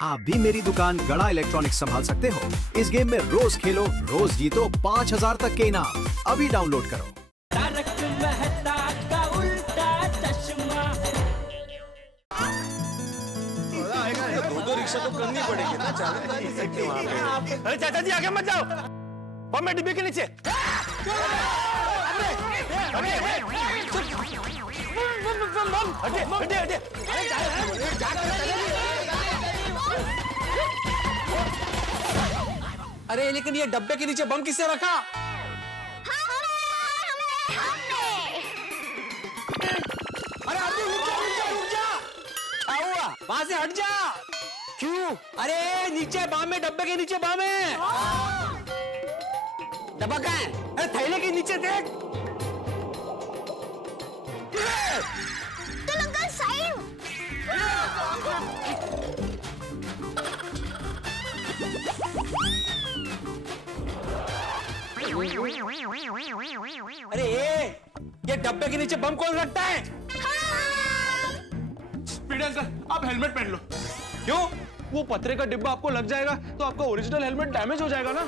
आप भी मेरी दुकान गड़ा इलेक्ट्रॉनिक्स संभाल सकते हो। इस गेम में रोज खेलो, रोज जीतो 5000 तक के इनाम। अभी डाउनलोड करो। तारक मेहता का उल्टा चश्मा। दो रिक्शा तो करनी पड़ेगी ना, चालू कर नहीं सकते वहाँ पे। अरे चाचा जी आगे मत जाओ, बम है डिब्बे के नीचे। हटे हटे हटे। अरे लेकिन ये डब्बे के नीचे बम किसने रखा? अरे आदमी रुक जा। क्या हुआ? वहां से हट जा। क्यों? अरे नीचे बम है, डब्बे के नीचे बम है। डब्बा कहाँ है? अरे थैले के नीचे देख। Uncle side. अरे ये डब्बे के नीचे बम कौन रखता है? स्पीड अंकल आप हेलमेट पहन लो। क्यों? वो पत्थर का डिब्बा आपको लग जाएगा तो आपका ओरिजिनल हेलमेट डैमेज हो जाएगा ना।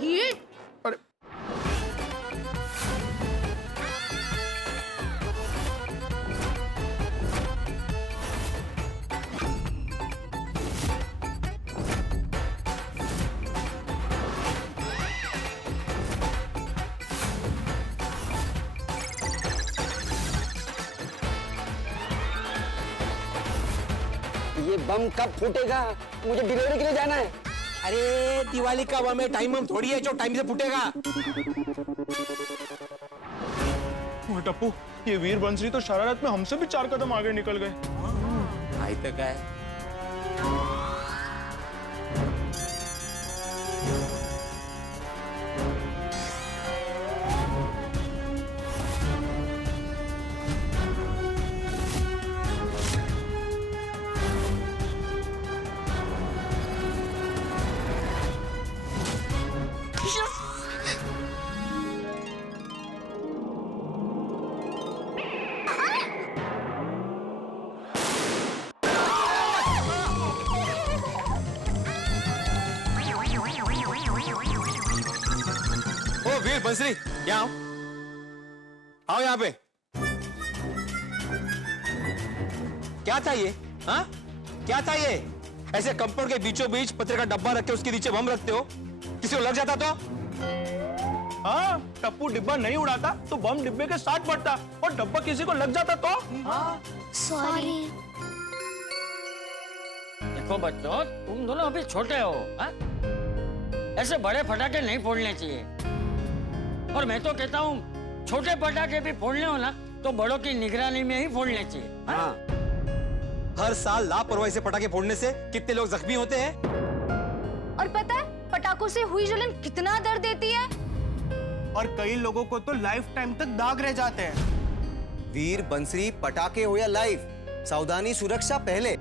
अरे ये बम कब फूटेगा? मुझे डिलीवरी के लिए जाना है। अरे दिवाली का बम है, टाइम बम थोड़ी है जो टाइम से फूटेगा। ओए टप्पू, ये वीर बंसरी तो शरारत में हमसे भी 4 कदम आगे निकल गए। आई तक है। ओ वीर बंसरी, यहाँ आओ यहाँ पे। क्या चाहिए? हाँ क्या चाहिए? ऐसे कंपाउंड के बीचों बीच पत्थर का डब्बा रख के उसके नीचे बम रखते हो, किसी को लग जाता तो? हाँ, टप्पू डिब्बा नहीं उड़ाता तो बम डिब्बे के साथ पड़ता और डब्बा किसी को लग जाता तो? सॉरी। देखो बच्चों, तुम दोनों अभी छोटे हो, हा? ऐसे बड़े पटाखे नहीं फोड़ने चाहिए। और मैं तो कहता हूँ छोटे पटाखे भी फोड़ने हो ना तो बड़ों की निगरानी में ही फोड़ने चाहिए। हाँ। हर साल लापरवाही से पटाखे फोड़ने से कितने लोग जख्मी होते हैं। और पता है पटाखों से हुई जलन कितना दर्द देती है? और कई लोगों को तो लाइफ टाइम तक दाग रह जाते हैं। वीर बंसरी, पटाखे हो या लाइफ, सावधानी सुरक्षा पहले।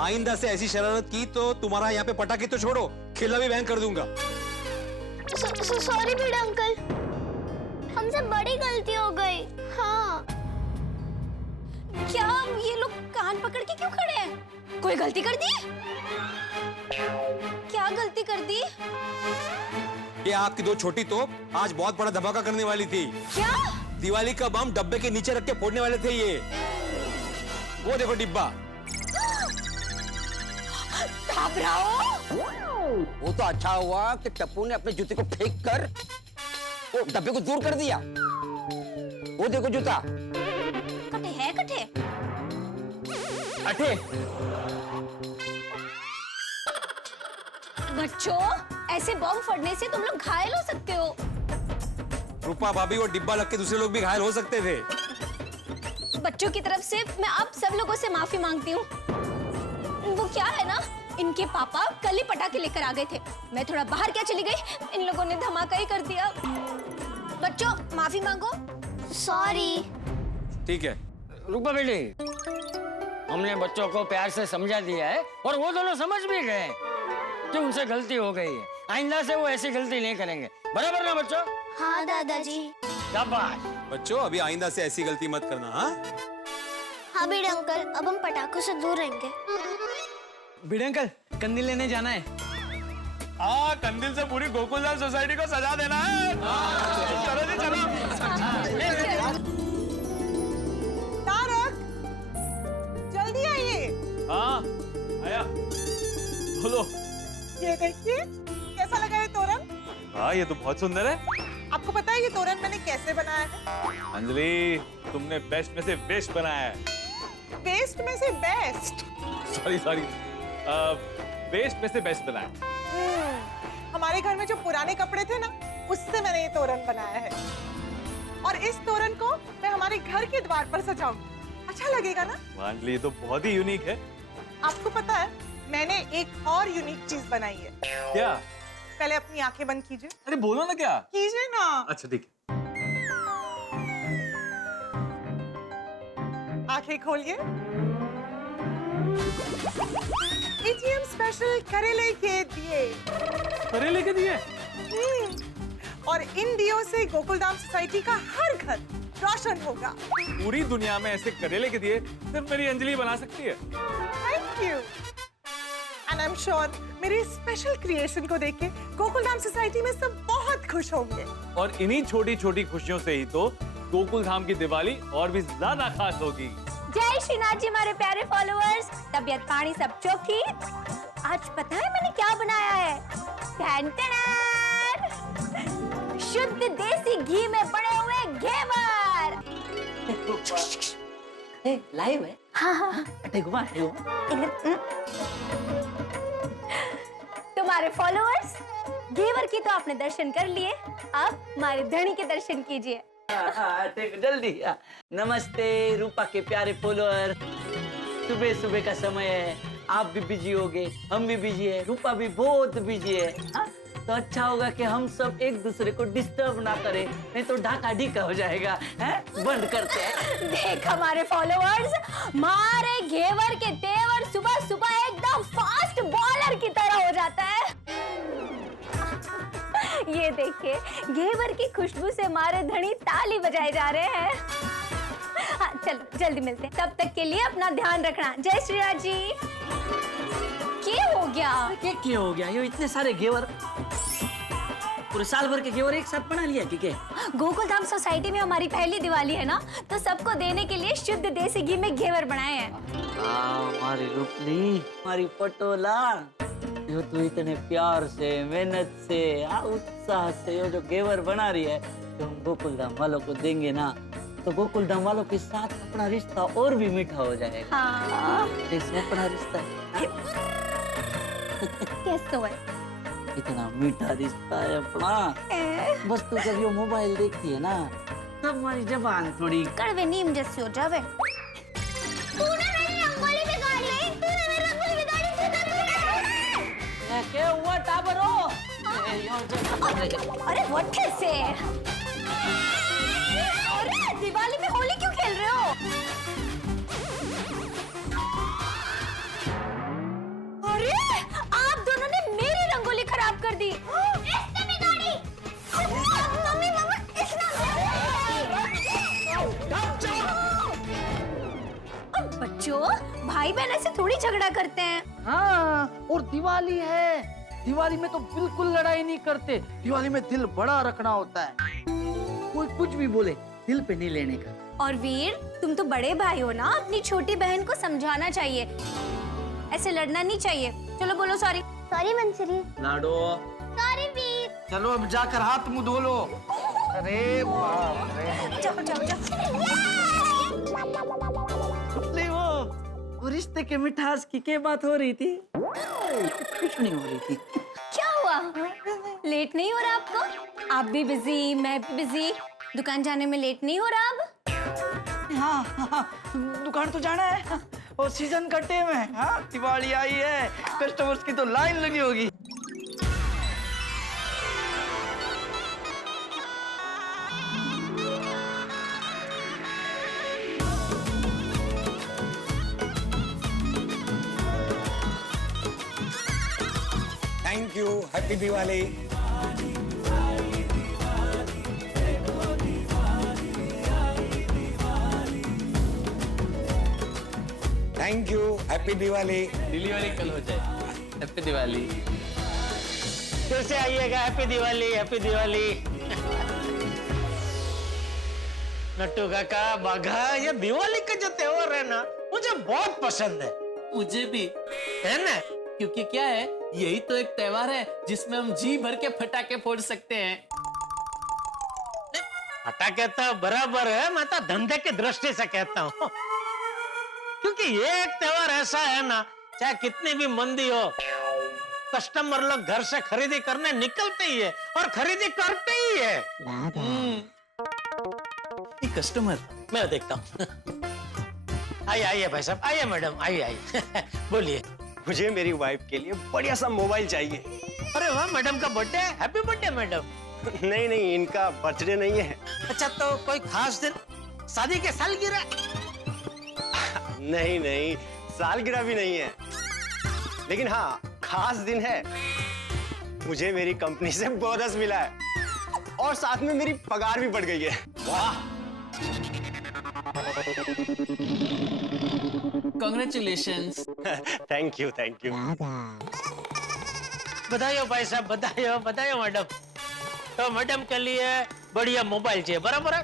आइंदा से ऐसी शरारत की तो तुम्हारा यहाँ पे पटाखे तो छोड़ो, खिलना भी बैन कर दूंगा। सॉरी भिड़ा अंकल, हमसे बड़ी गलती हो गई। हाँ। क्या ये लोग कान पकड़ के क्यों खड़े हैं? कोई गलती कर दी? क्या गलती कर दी? ये आपकी दो छोटी तोप आज बहुत बड़ा धमाका करने वाली थी। क्या? दिवाली का बम डब्बे के नीचे रख के फोड़ने वाले थे ये। वो देखो डिब्बा। घबराओ। वो तो अच्छा हुआ कि टप्पू ने अपने जूते को फेंक कर वो डब्बे को दूर कर दिया। वो देखो जूता। कटे है कटे। अठे। बच्चों, ऐसे बम फटने से तुम लोग घायल हो सकते हो। रूपा भाभी और डिब्बा लग के दूसरे लोग भी घायल हो सकते थे। बच्चों की तरफ से मैं आप सब लोगों से माफी मांगती हूँ। वो क्या है ना, इनके पापा कल ही पटाखे लेकर आ गए थे। मैं थोड़ा बाहर क्या चली गई, इन लोगों ने धमाका ही कर दिया। बच्चों माफी मांगो। सॉरी। ठीक है। रूपा बेटी, हमने बच्चों को प्यार से समझा दिया है और वो दोनों समझ भी गए कि उनसे गलती हो गई है। आइंदा से वो ऐसी गलती नहीं करेंगे, बराबर ना बच्चों? हाँ दादाजी। शाबाश। बच्चों अभी आइंदा से ऐसी गलती मत करना। हाँ हाँ बेटे अंकल, अब हम पटाखों से दूर रहेंगे। भिड़े अंकल, कंदील लेने जाना है। हाँ, कंदिल से पूरी गोकुलधाम सोसाइटी को सजा देना है। चलो जी चलो। तारक, जल्दी आइए। हाँ, आया। बोलो। ये देखिए, कैसा लगा ये तोरण? हाँ, ये तो बहुत सुंदर है। आपको पता है ये तोरण मैंने कैसे बनाया है? अंजलि, तुमने बेस्ट में से बेस्ट बनाया है। बेस्ट में से बेस्ट। सॉरी, बेस्ट में से बेस्ट बनाया। हमारे घर में जो पुराने कपड़े थे ना, उससे मैंने ये तोरण बनाया है। और इस तोरण को मैं हमारे घर के द्वार पर सजाऊंगी। अच्छा लगेगा ना? अंजलि, ये तो बहुत ही यूनिक है। आपको पता है, मैंने एक और यूनिक चीज बनाई है। क्या? पहले अपनी आंखें बंद कीजिए। अरे बोलो ना क्या? कीजिए ना। अच्छा ठीक है। आंखें खोलिए। ATM स्पेशल करेले के दिए। करेले के दिए? और इन दियों से गोकुलधाम सोसाइटी का हर घर रोशन होगा। पूरी दुनिया में ऐसे करेले के दिए सिर्फ मेरी अंजलि बना सकती है। Thank you. And I am sure मेरे स्पेशल क्रिएशन को देख के गोकुलधाम सोसाइटी में सब बहुत खुश होंगे। और इन्हीं छोटी छोटी खुशियों से ही तो गोकुलधाम की दिवाली और भी ज्यादा खास होगी। जय श्रीनाथ जी हमारे प्यारे फॉलोअर्स, तबीयत पानी सब चौकी। आज पता है मैंने क्या बनाया है? शुद्ध देसी घी में बने हुए घेवर। लाइव है? हाँ। तुम्हारे फॉलोअर्स, घेवर की तो आपने दर्शन कर लिए, अब हमारे धनी के दर्शन कीजिए। जल्दी। नमस्ते रूपा के प्यारे फॉलोअर, सुबह सुबह का समय है, आप भी बिजी होगे, हम भी बिजी है, रूपा भी बहुत बिजी है। तो अच्छा होगा कि हम सब एक दूसरे को डिस्टर्ब ना करें, नहीं तो ढाका ढीका हो जाएगा। हैं? बंद करते हैं। देख हमारे फॉलोअर्स, मारे घेवर के तेवर सुबह सुबह एकदम फास्ट बॉलर की तरह हो जाता है। ये देखिए, घेवर की खुशबू से हमारे धनी ताली बजाए जा रहे हैं। हाँ, चलो जल्दी मिलते हैं, तब तक के लिए अपना ध्यान रखना। जय श्री राज जी। क्या हो गया? क्या हो गया? ये इतने सारे घेवर, पूरे साल भर के घेवर एक साथ बना लिया कि क्या? गोकुलधाम सोसाइटी में हमारी पहली दिवाली है ना, तो सबको देने के लिए शुद्ध देसी घी में घेवर बनाए हैं। हमारी रूपली, हमारी पटोला, जो तू इतने प्यार से, मेहनत से, उत्साह से ये जो घेवर बना रही है, तो हम गोकुलधाम वालों को देंगे ना, तो गोकुलधाम वालों के साथ अपना रिश्ता और भी मीठा हो जाएगा। हाँ। जैसे अपना रिश्ता कैसे है? इतना मीठा रिश्ता है अपना। बस तू जब ये मोबाइल देखती है ना, तब हमारी जबान थोड़ी कड़वे नीम जैसी हो जावे। तूने मेरी रंगोली बिगाड़ी, तूने मेरी रंगोली बिगाड़ी। क्या हुआ टाबरो? अरे व्हाट से? अरे दिवाली में होली क्यों खेल रहे हो? अरे आप दोनों ने मेरी रंगोली खराब कर दी। इसने बिगाड़ी। मम्मी मम्मी इसने। बच्चों, भाई बहन ऐसे थोड़ी झगड़ा करते हैं। हाँ, और दिवाली है, दिवाली में तो बिल्कुल लड़ाई नहीं करते। दिवाली में दिल बड़ा रखना होता है, कोई कुछ भी बोले दिल पे नहीं लेने का। और वीर, तुम तो बड़े भाई हो ना, अपनी छोटी बहन को समझाना चाहिए, ऐसे लड़ना नहीं चाहिए। चलो बोलो सॉरी। सॉरी मंसरी। लाडो। सॉरी वीर। चलो अब जाकर हाथ मुंह धो लो। अरे बाप रे। जाओ जाओ जाओ। वो रिश्ते के मिठास की क्या बात हो रही थी? कुछ नहीं हो रही थी। क्या हुआ? लेट नहीं हो रहा आपको? आप भी बिजी, मैं भी बिजी, दुकान जाने में लेट नहीं हो रहा अब? हाँ, हाँ, दुकान तो जाना है, और सीजन का टाइम है। हाँ, दिवाली आई है, कस्टमर्स की तो लाइन लगी होगी। Thank you, happy Diwali. Thank you, happy Diwali. Diwali कल हो जाए। हैप्पी दिवाली। फिर से आइएगा। Happy Diwali, happy Diwali. नट्टू काका, बाघा, ये दिवाली का जो त्योहार है ना, मुझे बहुत पसंद है। मुझे भी, है ना? क्योंकि क्या है, यही तो एक त्योहार है जिसमें हम जी भर के पटाखे फोड़ सकते हैं। फटाके तो बराबर है, मैं तो धंधे की दृष्टि से कहता हूँ, क्योंकि ये एक त्योहार ऐसा है ना, चाहे कितनी भी मंदी हो, कस्टमर लोग घर से खरीदी करने निकलते ही है और खरीदी करते ही है। कस्टमर मैं देखता हूँ। आइए आइए भाई साहब, आइए मैडम, आइए आइए। बोलिए। मुझे मेरी वाइफ के लिए बढ़िया सा मोबाइल चाहिए। अरे वाह, मैडम का बर्थडे। Happy birthday madam. नहीं नहीं, इनका बर्थडे नहीं है। अच्छा, तो कोई खास दिन, शादी के सालगिरह? नहीं नहीं, सालगिरह भी नहीं है, लेकिन हाँ खास दिन है। मुझे मेरी कंपनी से बोनस मिला है और साथ में मेरी पगार भी बढ़ गई है। वाह, congratulations. Thank you thank you. बधाई हो भाई साहब, बधाई हो, बधाई हो मैडम। तो मैडम के लिए बढ़िया मोबाइल चाहिए, बराबर है?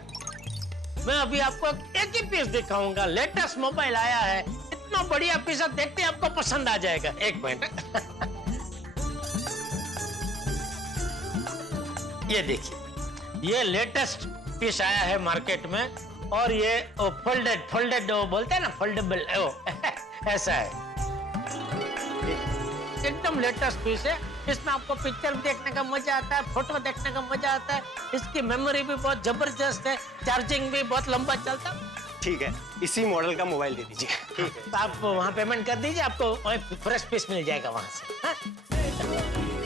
मैं अभी आपको एक ही पीस दिखाऊंगा। लेटेस्ट मोबाइल आया है, इतना बढ़िया पीस है, देखते ही आपको पसंद आ जाएगा। एक मिनट। ये देखिए, ये लेटेस्ट पीस आया है मार्केट में, और ये फोल्डेड फोल्डेड बोलते हैं ना, फोल्डेबल, ऐसा है। एकदम लेटेस्ट पीस है। इसमें आपको पिक्चर देखने का मजा आता है, फोटो देखने का मजा आता है। इसकी मेमोरी भी बहुत जबरदस्त है, चार्जिंग भी बहुत लंबा चलता है। ठीक है, इसी मॉडल का मोबाइल दे दीजिए। ठीक है, तो आप वहाँ पेमेंट कर दीजिए, आपको फ्रेश पीस मिल जाएगा वहाँ से। हाँ?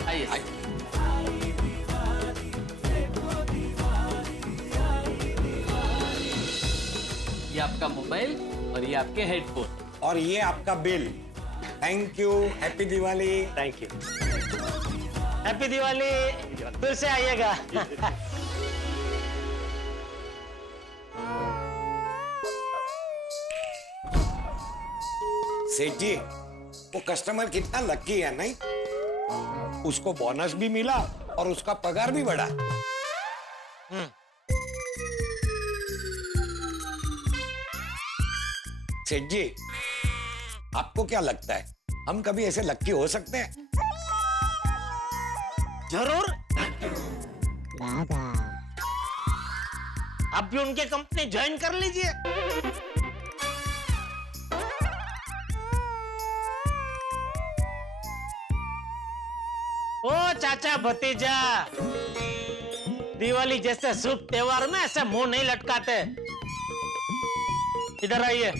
आइए। ये आपका मोबाइल और ये आपके हेडफोन। और ये आपका bill. Thank you, happy Diwali. Thank you. Happy Diwali. फिर से आइएगा। सेठ जी, वो कस्टमर कितना लकी है नहीं? उसको बोनस भी मिला और उसका पगार भी बढ़ा। सेठ जी, आपको क्या लगता है, हम कभी ऐसे लक्की हो सकते हैं? जरूर। आप भी उनके कंपनी ज्वाइन कर लीजिए। ओ चाचा भतीजा, दिवाली जैसे शुभ त्योहार में ऐसे मुंह नहीं लटकाते। इधर आइए,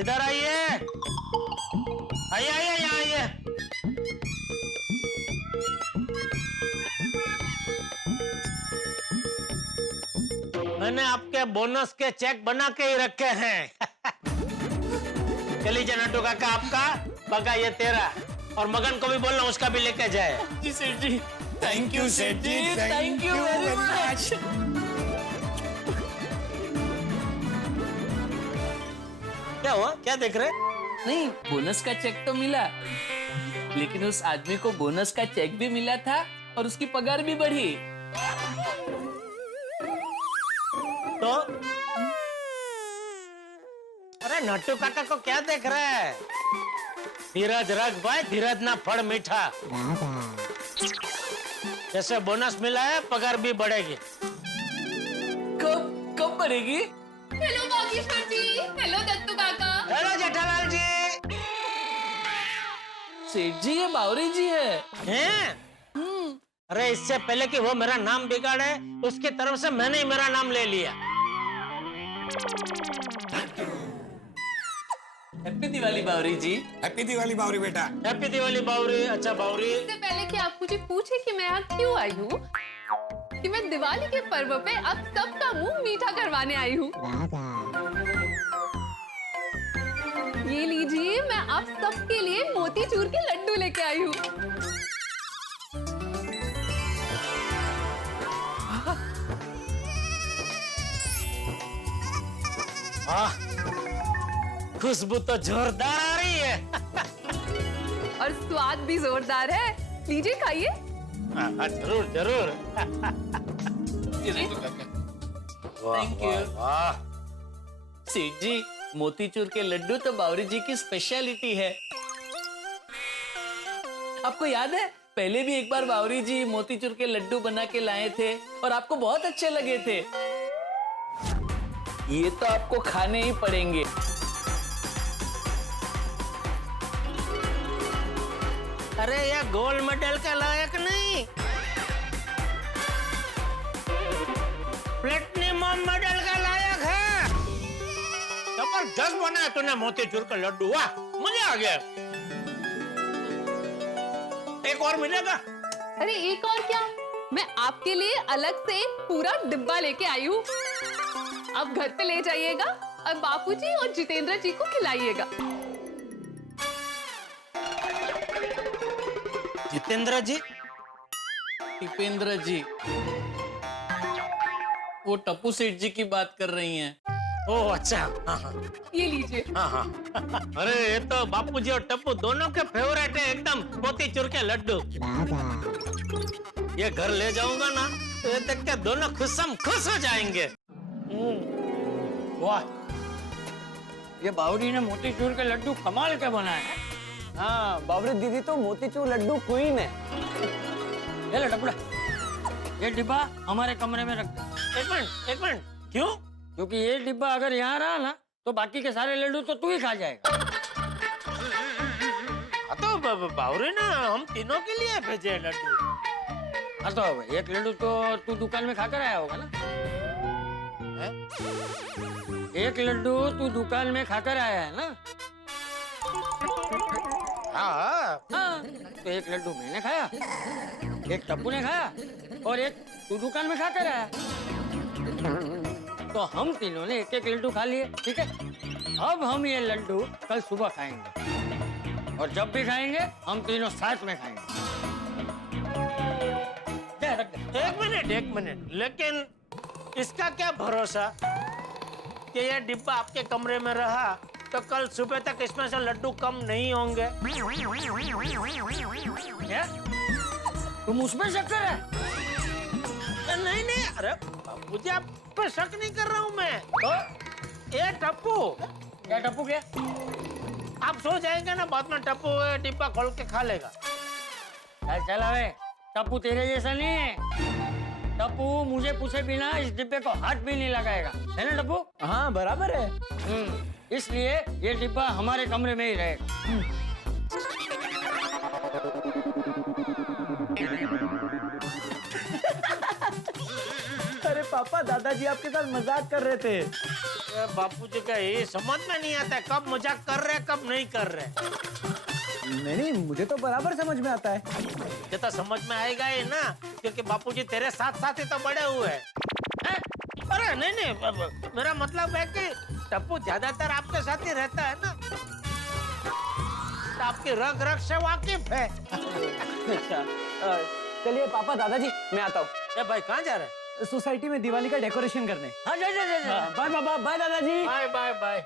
इधर आइए, आइए आइए, यहाँ आइए। मैंने आपके बोनस के चेक बना के ही रखे हैं। चलिए नट्टू काका, आपका बगा ये तेरा, और मगन को भी बोलना उसका भी लेके जाए। जी सेठ जी, थैंक यू सेठ जी, थैंक यू वेरी मच। क्या हुआ, क्या देख रहे? नहीं, बोनस का चेक तो मिला, लेकिन उस आदमी को बोनस का चेक भी मिला था और उसकी पगार भी बढ़ी। तो अरे नट्टू काका को क्या देख रहे हैं? धीरज रख भाई, धीरज ना फल मीठा। जैसे बोनस मिला है, पगार भी बढ़ेगी। कब कब बढ़ेगी? हेलो बागेश्वर जी, हेलो दत्तू काका। हेलो जेठालाल जी। सेठ जी, ये बावरी जी है। हैं? अरे इससे पहले कि वो मेरा नाम बिगाड़े, उसकी तरफ से मैंने ही मेरा नाम ले लिया। हैप्पी दिवाली बावरी जी। हैप्पी दिवाली बावरी बेटा। हैप्पी दिवाली बावरी। अच्छा बावरी, इससे पहले कि आप मुझे पूछे कि मैं यहाँ क्यों आई हूँ, कि मैं दिवाली के पर्व पे आप सबका मुंह मीठा करवाने आई हूँ। ये लीजिए, मैं आप सबके लिए मोतीचूर के लड्डू लेके आई हूँ। खुशबू तो जोरदार आ रही है। और स्वाद भी जोरदार है। लीजिए खाइए। जरूर जरूर। Thank you. वाह, सेठ जी, मोतीचूर के लड्डू तो बावरी जी की स्पेशलिटी है। आपको याद है, पहले भी एक बार बावरी जी मोतीचूर के लड्डू बना के लाए थे और आपको बहुत अच्छे लगे थे। ये तो आपको खाने ही पड़ेंगे। अरे ये गोल्ड मेडल के लायक नहीं, प्लेटिनम मेडल का लायक है। जबरदस्त बनाया तूने मोतीचूर का लड्डू, वाह मजा आ गया। एक और मिलेगा? अरे एक और क्या, मैं आपके लिए अलग से एक पूरा डिब्बा लेके आई हूँ। आप घर पे ले जाइएगा और बापूजी और जितेंद्र जी को खिलाइएगा। जितेंद्र जी? टिपेंद्र जी, वो टप्पू सेठ जी की बात कर रही हैं। ओह अच्छा, हाँ हाँ ये लीजिए। हाँ हाँ। अरे ये तो बापूजी और टप्पू दोनों के फेवरेट है एकदम, मोतीचूर के लड्डू। ये घर ले जाऊंगा ना तो ये देख के दोनों खुश हो जाएंगे। वाह, ये बावरी ने मोतीचूर के लड्डू कमाल के बनाए हैं। हाँ, बावरी दीदी तो मोतीचूर लड्डू क्वीन है। ये ले टपड़ा, ये डिब्बा हमारे कमरे में रख दे। एक मिनट, क्यों? क्योंकि ये डिब्बा अगर यहाँ रहा ना तो बाकी के सारे लड्डू तो तू ही खा जाएगा। तो बावरी ने हम तीनों के लिए भेजे लड्डू। हाँ तो एक लड्डू तो तू दुकान में खाकर आया होगा ना? एक लड्डू तू दुकान में खाकर आया है ना? हाँ। हाँ, तो एक लड्डू मैंने खाया, एक टप्पू ने खाया और एक तू दुकान में खाकर आया। तो हम तीनों ने एक एक लड्डू खा लिए, ठीक है? अब हम ये लड्डू कल सुबह खाएंगे और जब भी खाएंगे हम तीनों साथ में खाएंगे। एक मिनट, लेकिन इसका क्या भरोसा कि ये डिब्बा आपके कमरे में रहा तो कल सुबह तक इसमें से लड्डू कम नहीं होंगे? क्या तुम उसमें शक कर रहे? नहीं, अरे मुझे आप पर शक नहीं कर रहा हूँ मैं। तो ये टप्पू, क्या टप्पू क्या? आप सो जाएंगे ना, बाद में टप्पू ये डिब्बा खोल के खा लेगा। चल अबे, टप्पू तेरे जैसा नहीं है। टप्पू मुझे पूछे बिना इस डिब्बे को हाथ भी नहीं लगाएगा, है ना टप्पू? हाँ बराबर है। इसलिए ये डिब्बा हमारे कमरे में ही रहेगा। अरे पापा, दादाजी आपके साथ मजाक कर रहे थे। बापूजी का ये समझ में नहीं आता है कब मजाक कर रहे कब नहीं कर रहे। नहीं, मुझे तो बराबर समझ में आता है। ये तो समझ में आएगा ही ना, क्योंकि बापूजी तेरे साथ ही तो बड़े हुए हैं। अरे नहीं, मेरा मतलब है कि टप्पू ज्यादातर आपके साथ ही रहता है ना, तो आपकी रग रग से वाकिफ है। अच्छा, चलिए पापा, दादाजी मैं आता हूँ। ए भाई, कहाँ जा रहे हैं? सोसाइटी में दिवाली का डेकोरेशन करने। हाँ, जा। बाय पापा, बाय दादाजी। बाय।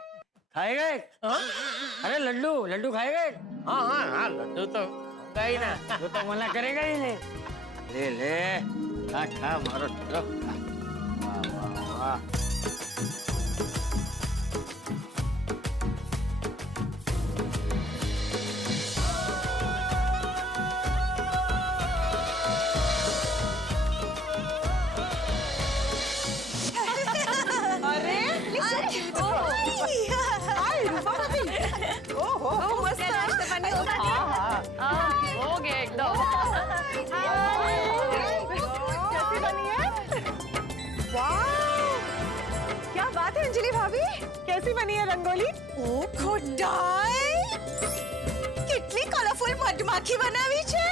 खाएगा एक? हाँ? अरे लड्डू खाएगा एक? हाँ, लड्डू तो होगा ही ना। वो तो मना करेगा ही नहीं। ले खा मारो। वाह। हो गया एकदम। कैसी बनी है? वाह, क्या बात है अंजलि भाभी, कैसी बनी है रंगोली? ओ खोडाई, कितनी कलरफुल मधमाखी बनावी छे।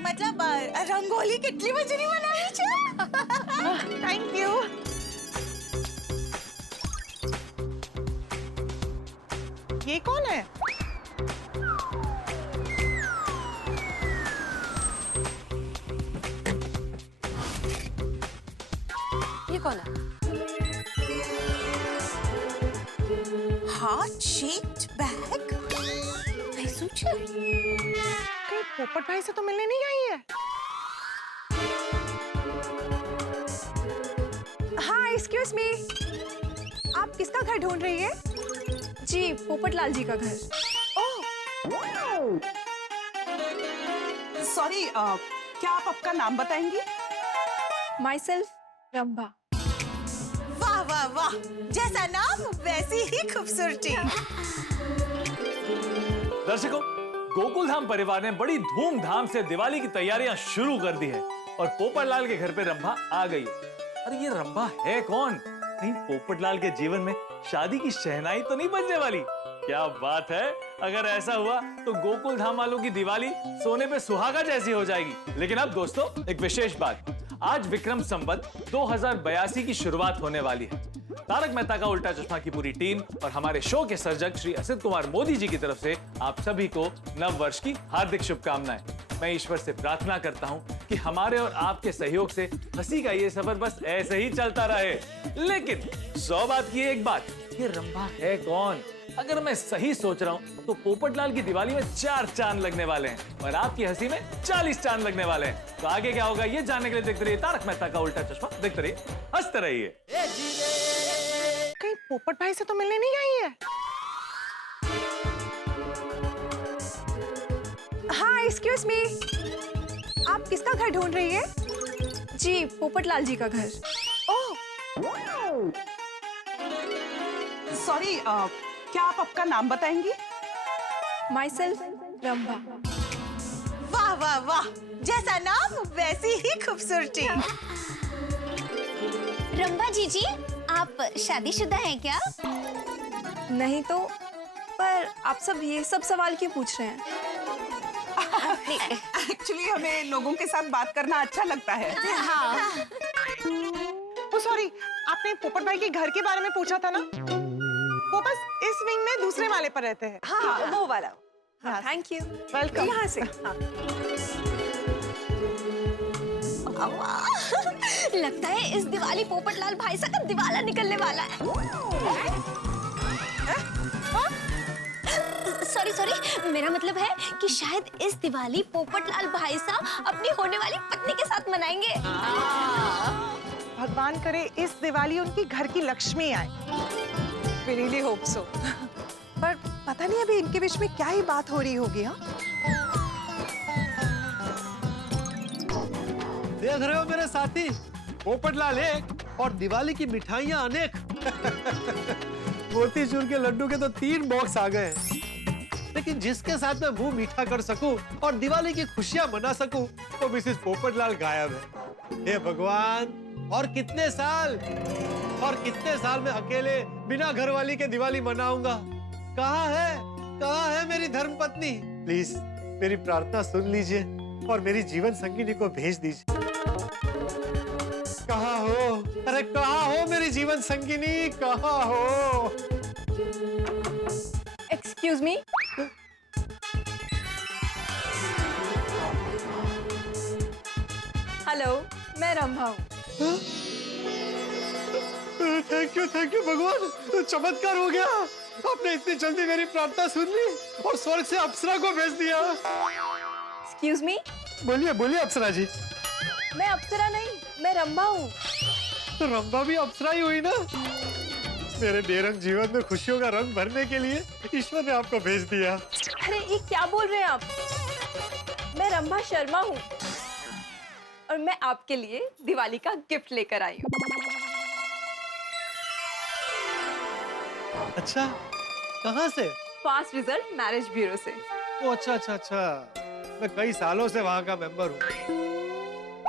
मतलब रंगोली कितनी मजेनी बनावी छे। Thank you. ये कौन है? ये कौन है? Heart shaped bag? कहीं पोपट भाई से तो मिलने नहीं आई है? हाँ, एक्सक्यूज मी, आप किसका घर ढूंढ रही है? जी, पोपट लाल जी का घर। सॉरी, क्या आप आपका नाम बताएंगी? My self Rambha. वाह वाह वाह, जैसा नाम वैसी ही खूबसूरती। दर्शकों, गोकुल धाम परिवार ने बड़ी धूमधाम से दिवाली की तैयारियां शुरू कर दी है और पोपटलाल के घर पे रंभा आ गई है। अरे ये रंभा है कौन? कहीं पोपटलाल के जीवन में शादी की शहनाई तो नहीं बजने वाली? क्या बात है, अगर ऐसा हुआ तो गोकुल धाम वालों की दिवाली सोने पे सुहागा जैसी हो जाएगी। लेकिन अब दोस्तों एक विशेष बात, आज विक्रम संवत 2082 की शुरुआत होने वाली है। तारक मेहता का उल्टा चश्मा की पूरी टीम और हमारे शो के सर्जक श्री असित कुमार मोदी जी की तरफ से आप सभी को नव वर्ष की हार्दिक शुभकामनाएं। मैं ईश्वर से प्रार्थना करता हूं कि हमारे और आपके सहयोग से हंसी का ये सफर बस ऐसे ही चलता रहे। लेकिन 100 बात की एक बात, ये रंभा है कौन? अगर मैं सही सोच रहा हूँ तो पोपटलाल की दिवाली में 4 चांद लगने वाले हैं और आपकी हंसी में 40 चांद लगने वाले हैं। तो आगे क्या होगा ये जानने के लिए देखते रहिए तारक मेहता का उल्टा चश्मा, देखते रहिए, हंसते रहिए। कहीं पोपट भाई से तो मिलने नहीं आई है? हाँ, एक्सक्यूज मी, आप किसका घर ढूंढ रही है? जी, पोपट लाल जी का घर। सॉरी, क्या आप आपका नाम बताएंगी? My self Rambha. वाह वाह वाह, जैसा नाम वैसी ही खूबसूरती। रंभा जी, आप शादीशुदा हैं क्या? नहीं तो, पर आप सब ये सब सवाल क्यों पूछ रहे हैं? एक्चुअली हमें लोगों के साथ बात करना अच्छा लगता है। हाँ। ओ सॉरी, आपने पोपट भाई के घर के बारे में पूछा था ना? वो बस इस विंग में दूसरे वाले पर रहते हैं। हाँ, वो वाला। हाँ, थैंक यू। वेलकम। यहाँ से। लगता है इस दिवाली पोपटलाल भाई साहब का दिवाला निकलने वाला है। सॉरी, मेरा मतलब है कि शायद इस दिवाली पोपटलाल भाई साहब अपनी होने वाली पत्नी के साथ मनाएंगे। भगवान करे इस दिवाली उनकी घर की लक्ष्मी आए। We really hope so. पर पता नहीं अभी इनके बीच में क्या ही बात हो रही होगी। हाँ, देख रहे हो मेरे साथी, पोपटलाल एक और दिवाली की मिठाइयाँ अनेक। मोतीचूर के लड्डू के तो 3 बॉक्स आ गए हैं, लेकिन जिसके साथ मैं मुंह मीठा कर सकूं और दिवाली की खुशियां मना सकूं, तो मिसेस पोपटलाल गायब है। हे भगवान, और कितने साल मैं अकेले बिना घरवाली के दिवाली मनाऊंगा? कहाँ है मेरी धर्मपत्नी? प्लीज मेरी प्रार्थना सुन लीजिए और मेरी जीवन संगिनी को भेज दीजिए। कहाँ हो? अरे कहाँ हो मेरी जीवन संगिनी, कहाँ हो? Excuse me. हेलो, मैं रंभा हूँ। थैंक यू भगवान, चमत्कार हो गया। आपने इतनी जल्दी मेरी प्रार्थना सुन ली और स्वर्ग से अप्सरा को भेज दिया। Excuse me. बोलिए अप्सरा जी। मैं अप्सरा नहीं, मैं रंभा हूँ। तो रंभा भी अप्सरा ही हुई ना? मेरे बेरंग जीवन में खुशियों का रंग भरने के लिए ईश्वर ने आपको भेज दिया। अरे ये क्या बोल रहे हैं आप? मैं रंभा शर्मा हूँ और मैं आपके लिए दिवाली का गिफ्ट लेकर आई हूँ। अच्छा, कहाँ से? फास्ट रिजल्ट मैरिज ब्यूरो से। ओ अच्छा। मैं कई सालों से वहाँ का मेंबर हूँ।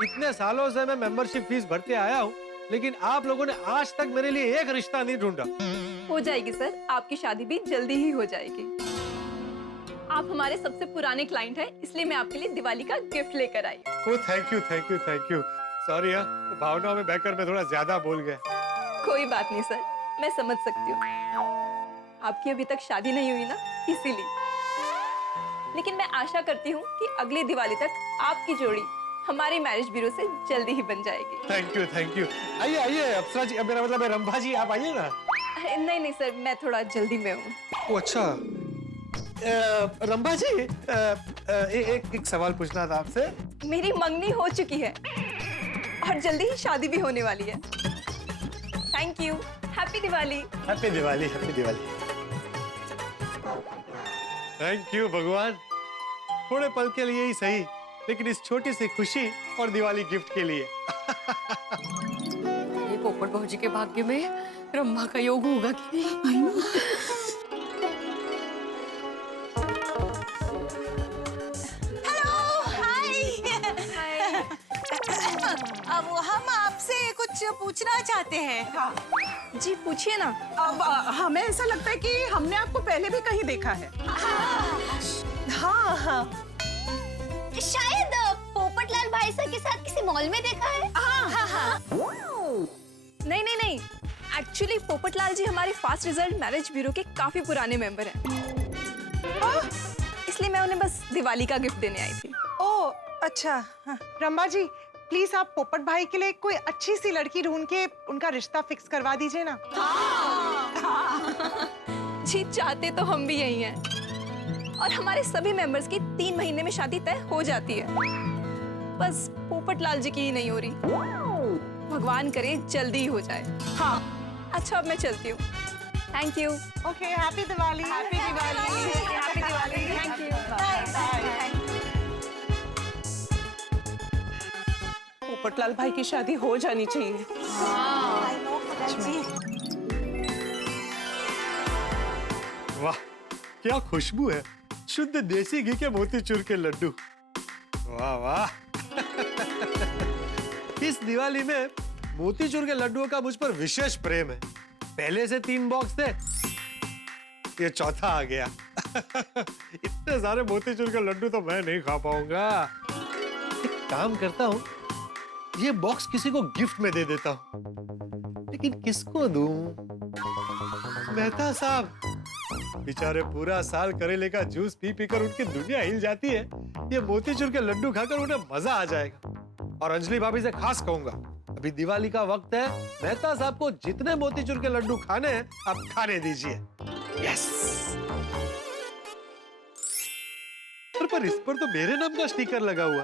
इतने सालों से मैं मेंबरशिप फीस भरते आया हूँ, लेकिन आप लोगों ने आज तक मेरे लिए एक रिश्ता नहीं ढूंढा। हो जाएगी सर, आपकी शादी भी जल्दी ही हो जाएगी। आप हमारे सबसे पुराने क्लाइंट हैं, इसलिए मैं आपके लिए दिवाली का गिफ्ट लेकर आई। ओ थैंक यू। सॉरी यार, भावनाओं में बहकर मैं थोड़ा ज्यादा बोल गया। कोई बात नहीं सर, मैं समझ सकती हूँ। आपकी अभी तक शादी नहीं हुई ना, इसीलिए। लेकिन मैं आशा करती हूँ कि अगली दिवाली तक आपकी जोड़ी हमारी मैरिज ब्यूरो से जल्दी ही बन जाएगी। Thank you. आइए अप्सरा जी, मेरा मतलब है रंभा जी, आप आइए ना। नहीं नहीं सर, मैं थोड़ा जल्दी में हूँ। ओ अच्छा। रंभा जी, एक सवाल पूछना था आपसे। मेरी मंगनी हो चुकी है और जल्दी ही शादी भी होने वाली है। Thank you. Happy Diwali. Happy Diwali, happy Diwali. Thank you भगवान, थोड़े पल के लिए ही सही, लेकिन इस छोटी सी खुशी और दिवाली गिफ्ट के लिए। ये पोपट भौजी के भाग्य में रंभा का योग होगा कि नहीं? हेलो, हाय। अब हम आपसे कुछ पूछना चाहते हैं। हाँ। जी पूछिए ना। अब हमें ऐसा लगता है कि हमने आपको पहले भी कहीं देखा है। हाँ हाँ। शायद पोपटलाल भाई साहब के साथ किसी मॉल में देखा है। हाँ हाँ। नहीं नहीं नहीं, एक्चुअली पोपटलाल जी हमारे फास्ट रिजल्ट मैरिज ब्यूरो के काफी पुराने मेंबर हैं। इसलिए मैं उन्हें बस दिवाली का गिफ्ट देने आई थी। ओ अच्छा। हाँ। रंभा जी, प्लीज आप पोपट भाई के लिए कोई अच्छी सी लड़की ढूंढ के उनका रिश्ता फिक्स करवा दीजिए ना। जी चाहते तो हम भी यही हैं और हमारे सभी मेंबर्स की 3 महीने में शादी तय हो जाती है। बस पोपटलाल जी की ही नहीं हो रही। भगवान करे जल्दी ही हो जाए। हाँ अच्छा, अब मैं चलती हूँ। Thank you. Okay, happy Diwali. Happy Diwali. Happy Diwali. Thank you. Bye. Popatlal भाई की शादी हो जानी चाहिए। वाह, क्या खुशबू है, शुद्ध देसी घी के मोतीचूर के लड्डू। वाह वाह। इस दिवाली में मोतीचूर के लड्डुओं का मुझ पर विशेष प्रेम है। पहले से 3 बॉक्स थे, ये चौथा आ गया। इतने सारे मोतीचूर के लड्डू तो मैं नहीं खा पाऊंगा। एक काम करता हूँ, ये बॉक्स किसी को गिफ्ट में दे देता हूँ, लेकिन किसको दूं? मेहता साहब, बेचारे पूरा साल करेले का जूस पी पीकर उनकी दुनिया हिल जाती है। ये मोतीचूर के लड्डू खाकर उन्हें मजा आ जाएगा। और अंजलि भाभी से खास कहूंगा, अभी दिवाली का वक्त है, मेहता साहब को जितने मोतीचूर के लड्डू खाने हैं आप खाने दीजिए। यस। पर इस पर तो मेरे नाम का स्टिकर लगा हुआ,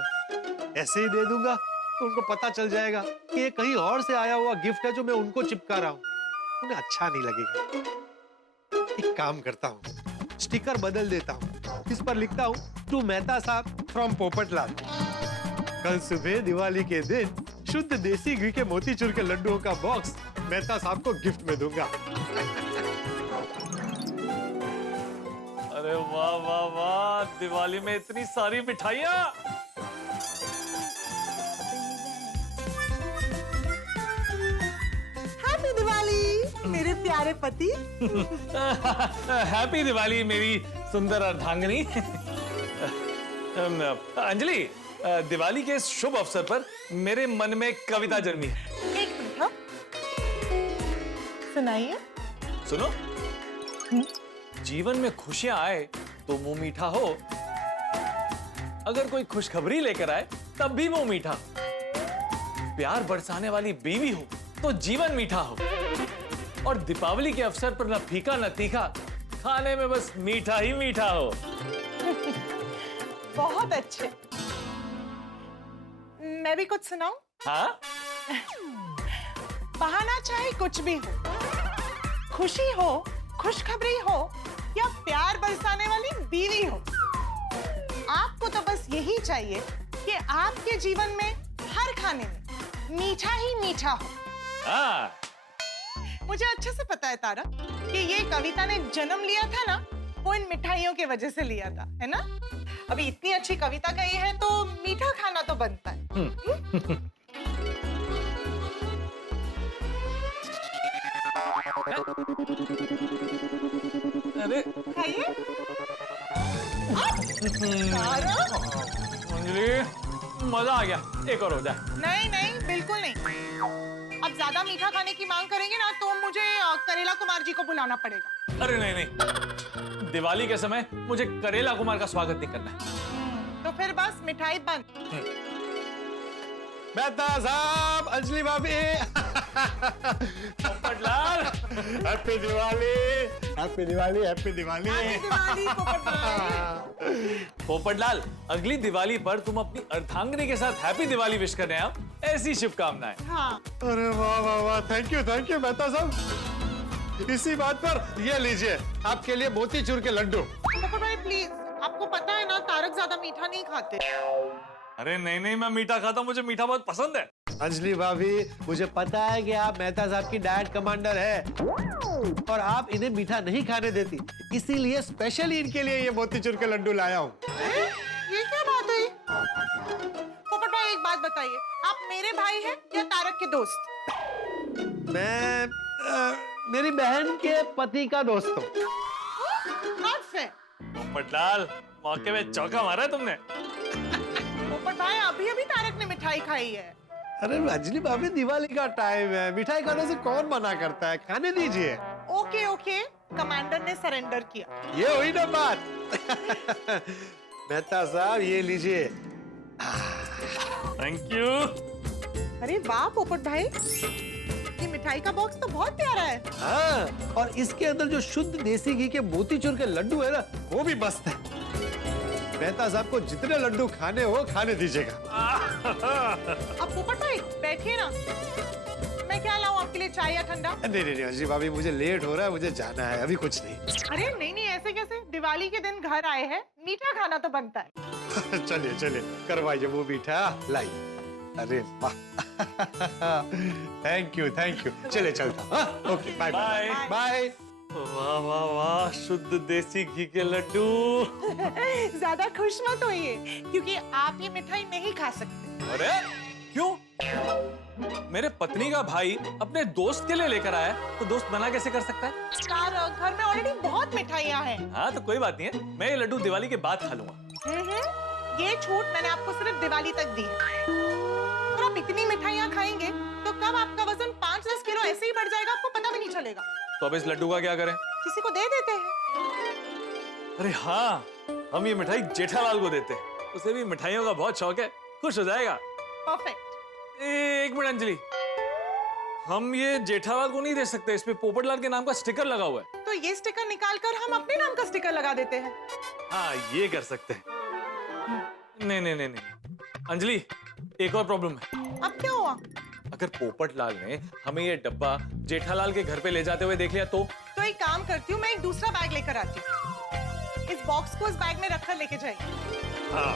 ऐसे ही दे दूंगा तो उनको पता चल जाएगा कि ये कहीं और से आया हुआ गिफ्ट है जो मैं उनको चिपका रहा हूँ। उन्हें अच्छा नहीं लगेगा। एक काम करता हूँ, स्टिकर बदल देता हूँ, इस पर लिखता हूँ टू मेहता साहब फ्रॉम पोपटलाल। कल सुबह दिवाली के दिन शुद्ध देसी घी के मोतीचूर के लड्डुओं का बॉक्स मेहता साहब को गिफ्ट में दूंगा। अरे वाह वाह वाह, दिवाली में इतनी सारी मिठाइयाँ। हैप्पी दिवाली मेरे प्यारे पति। हैप्पी दिवाली मेरी सुंदर अर्धांगिनी। अंजलि, दिवाली के इस शुभ अवसर पर मेरे मन में कविता जन्मी है। एक मिनट, हाँ? सुनाइए। सुनो। जीवन में खुशियां आए तो मुंह मीठा हो, अगर कोई खुशखबरी लेकर आए तब भी मुंह मीठा हो, प्यार बरसाने वाली बीवी हो तो जीवन मीठा हो, और दीपावली के अवसर पर न फीका न तीखा, खाने में बस मीठा ही मीठा हो। बहुत अच्छे। मैं भी कुछ सुनाऊं? हाँ? बहाना चाहे कुछ भी हो, खुशी हो, खुशखबरी हो या प्यार बरसाने वाली बीवी हो, आपको तो बस यही चाहिए कि आपके जीवन में हर खाने में मीठा ही मीठा हो। हाँ। मुझे अच्छे से पता है तारा कि ये कविता ने जन्म लिया था ना, वो इन मिठाइयों की वजह से लिया था, है ना? अभी इतनी अच्छी कविता कही है तो मीठा खाना तो बनता है। अरे खाइए। अंजलि, मजा आ गया, एक और हो जाए। नहीं नहीं, बिल्कुल नहीं। अब ज्यादा मीठा खाने की मांग करेंगे ना तो मुझे करेला कुमार जी को बुलाना पड़ेगा। अरे नहीं नहीं, दिवाली के समय मुझे करेला कुमार का स्वागत नहीं करना है। तो फिर बस मिठाई बंद। मेहता साहब, अंजलि भाभी। Popatlal, happy Diwali, happy Diwali, happy Diwali. Popatlal, अगली दिवाली पर तुम अपनी अर्धांगिनी के साथ हैप्पी दिवाली विश करने आओ, ऐसी शुभकामनाएं। अरे वाह वाह वाह, थैंक यू मेहता साहब। इसी बात पर ये लीजिए आपके लिए मोतीचूर के लड्डू। पोपट भाई प्लीज, आपको पता है ना तारक ज्यादा मीठा नहीं खाते। अरे नहीं, मैं मीठा खाता हूं, मुझे मीठा बहुत पसंद है। अंजलि भाभी, मुझे पता है कि आप मेहता साहब की डाइट कमांडर है और आप इन्हें मीठा नहीं खाने देती, इसीलिए स्पेशली इनके लिए ये मोतीचूर के लड्डू लाया हूँ। ये क्या बात हुई? पोपट भाई एक बात बताइए, आप मेरे भाई हैं या तारक के दोस्त? मैं मेरी बहन के पति का दोस्त हूँ। Not fair. पोपटलाल, मौके में चौका मारा है तुमने। पोपट भाई अभी अभी तारक ने मिठाई खाई है। अरे अंजलि भाभी, दिवाली का टाइम है, मिठाई खाने से कौन मना करता है, खाने दीजिए। ओके ओके, कमांडर ने सरेंडर किया। ये हुई ना बात। मेहता साहब ये लीजिए। Thank you. अरे वाह पोपट भाई, ये मिठाई का बॉक्स तो बहुत प्यारा है। हाँ, और इसके अंदर जो शुद्ध देसी घी के मोतीचूर के लड्डू है ना, वो भी मस्त है। मेहता साहब को जितने लड्डू खाने हो खाने दीजिएगा। अब पोपट भाई बैठिए ना, मैं क्या लाऊं आपके लिए, चाय या ठंडा? नहीं अंजलि भाभी, मुझे लेट हो रहा है, मुझे जाना है, अभी कुछ नहीं। अरे नहीं ऐसे कैसे, दिवाली के दिन घर आए हैं, मीठा खाना तो बनता है। चलिए करवाइए वो मीठा लाइए। अरे वाह, थैंक यू। चले चलता हूँ। Okay bye bye. वाह वाह वाह, शुद्ध देसी घी के लड्डू। ज्यादा खुश मत होइए, क्योंकि आप ये मिठाई नहीं खा सकते। अरे क्यों? मेरे पत्नी का भाई अपने दोस्त के लिए लेकर आया, तो दोस्त मना कैसे कर सकता है? तारक, घर में ऑलरेडी बहुत मिठाइयाँ हैं। हाँ तो कोई बात नहीं है, मैं ये लड्डू दिवाली के बाद खा लूंगा। ये छूट मैंने आपको सिर्फ दिवाली तक दी है। और आप इतनी मिठाइयाँ खाएंगे तो कब आपका वजन 5-10 किलो ऐसे ही बढ़ जाएगा, आपको पता भी नहीं चलेगा। तो अब इस लड्डू का क्या करें? किसी को दे देते हैं। अरे हाँ, हम ये मिठाई जेठालाल को देते हैं, उसे भी मिठाइयों का बहुत शौक है, खुश हो जाएगा। परफेक्ट। एक मिनट अंजलि, हम ये जेठालाल को नहीं दे सकते, इस पे पोपटलाल के नाम का स्टिकर लगा हुआ है। तो ये स्टिकर निकालकर हम अपने नाम का स्टिकर लगा देते हैं। हाँ ये कर सकते हैं। नहीं अंजलि, एक और प्रॉब्लम है। अब क्या हुआ? अगर पोपटलाल ने हमें ये डब्बा जेठालाल के घर पे ले जाते हुए देख लिया तो एक काम करती हूँ, मैं एक दूसरा बैग लेकर आती हूँ, इस बॉक्स को इस बैग में रखकर लेके जाएगी। हाँ।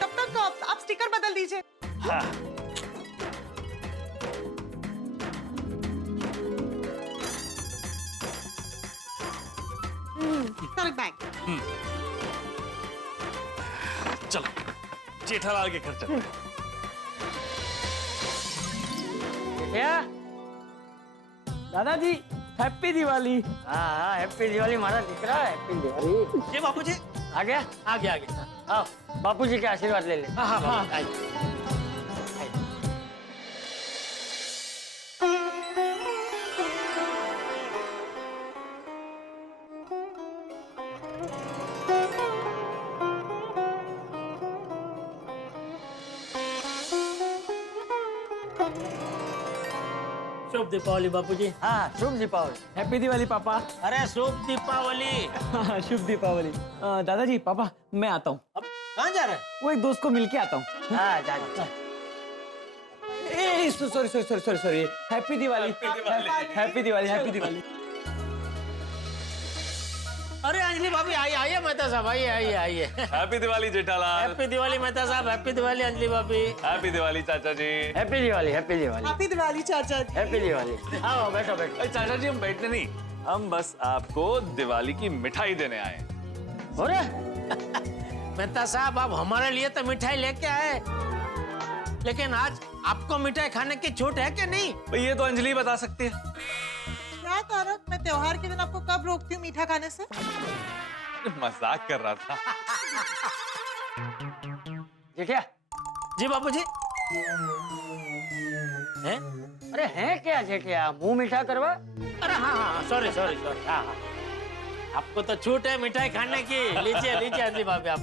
तब तक आप स्टिकर बदल दीजिए। हाँ। बैग। चलो जेठालाल के घर चलते हैं। क्या दादाजी, हैप्पी दिवाली। हाँ हैप्पी दिवाली, हमारा दिख रहा है। हैप्पी दिवाली। जी बापूजी आ गया। आओ बापूजी के आशीर्वाद ले ले। हाँ। शुभ दीपावली बापूजी। हाँ शुभ दीपावली। हैप्पी दिवाली पापा। अरे शुभ दीपावली। शुभ दीपावली। दादाजी पापा, मैं आता हूँ। अब कहाँ जा रहे हैं? वो एक दोस्त को मिलके आता हूँ। हाँ sorry. Happy Diwali. Happy Diwali. अरे अंजलि भाभी आइए मेहता साहब, आइए। हैप्पी दिवाली जेठालाल। हैप्पी दिवाली मेहता साहब, हैप्पी दिवाली अंजलि भाभी। हैप्पी दिवाली चाचा जी। हैप्पी दिवाली। हैप्पी दिवाली चाचा जी। हैप्पी दिवाली। आओ बैठो। चाचा जी हम बैठने नहीं, हम बस आपको दिवाली की मिठाई देने आए। अरे मेहता साहब, आप हमारे लिए तो मिठाई लेके आए, लेकिन आज आपको मिठाई खाने की छूट है कि नहीं? ये तो अंजलि बता सकती है। क्या तारक, मैं त्योहार के दिन आपको कब रोकती हूँ मीठा खाने से? मजाक कर रहा था। जेठिया। जी बापूजी। हैं? अरे हैं क्या जेठिया, मुंह मीठा करवा। अरे हाँ, सॉरी। हाँ। आपको तो छूट है मिठाई खाने की। लीजिए अंजलि भाभी, आप।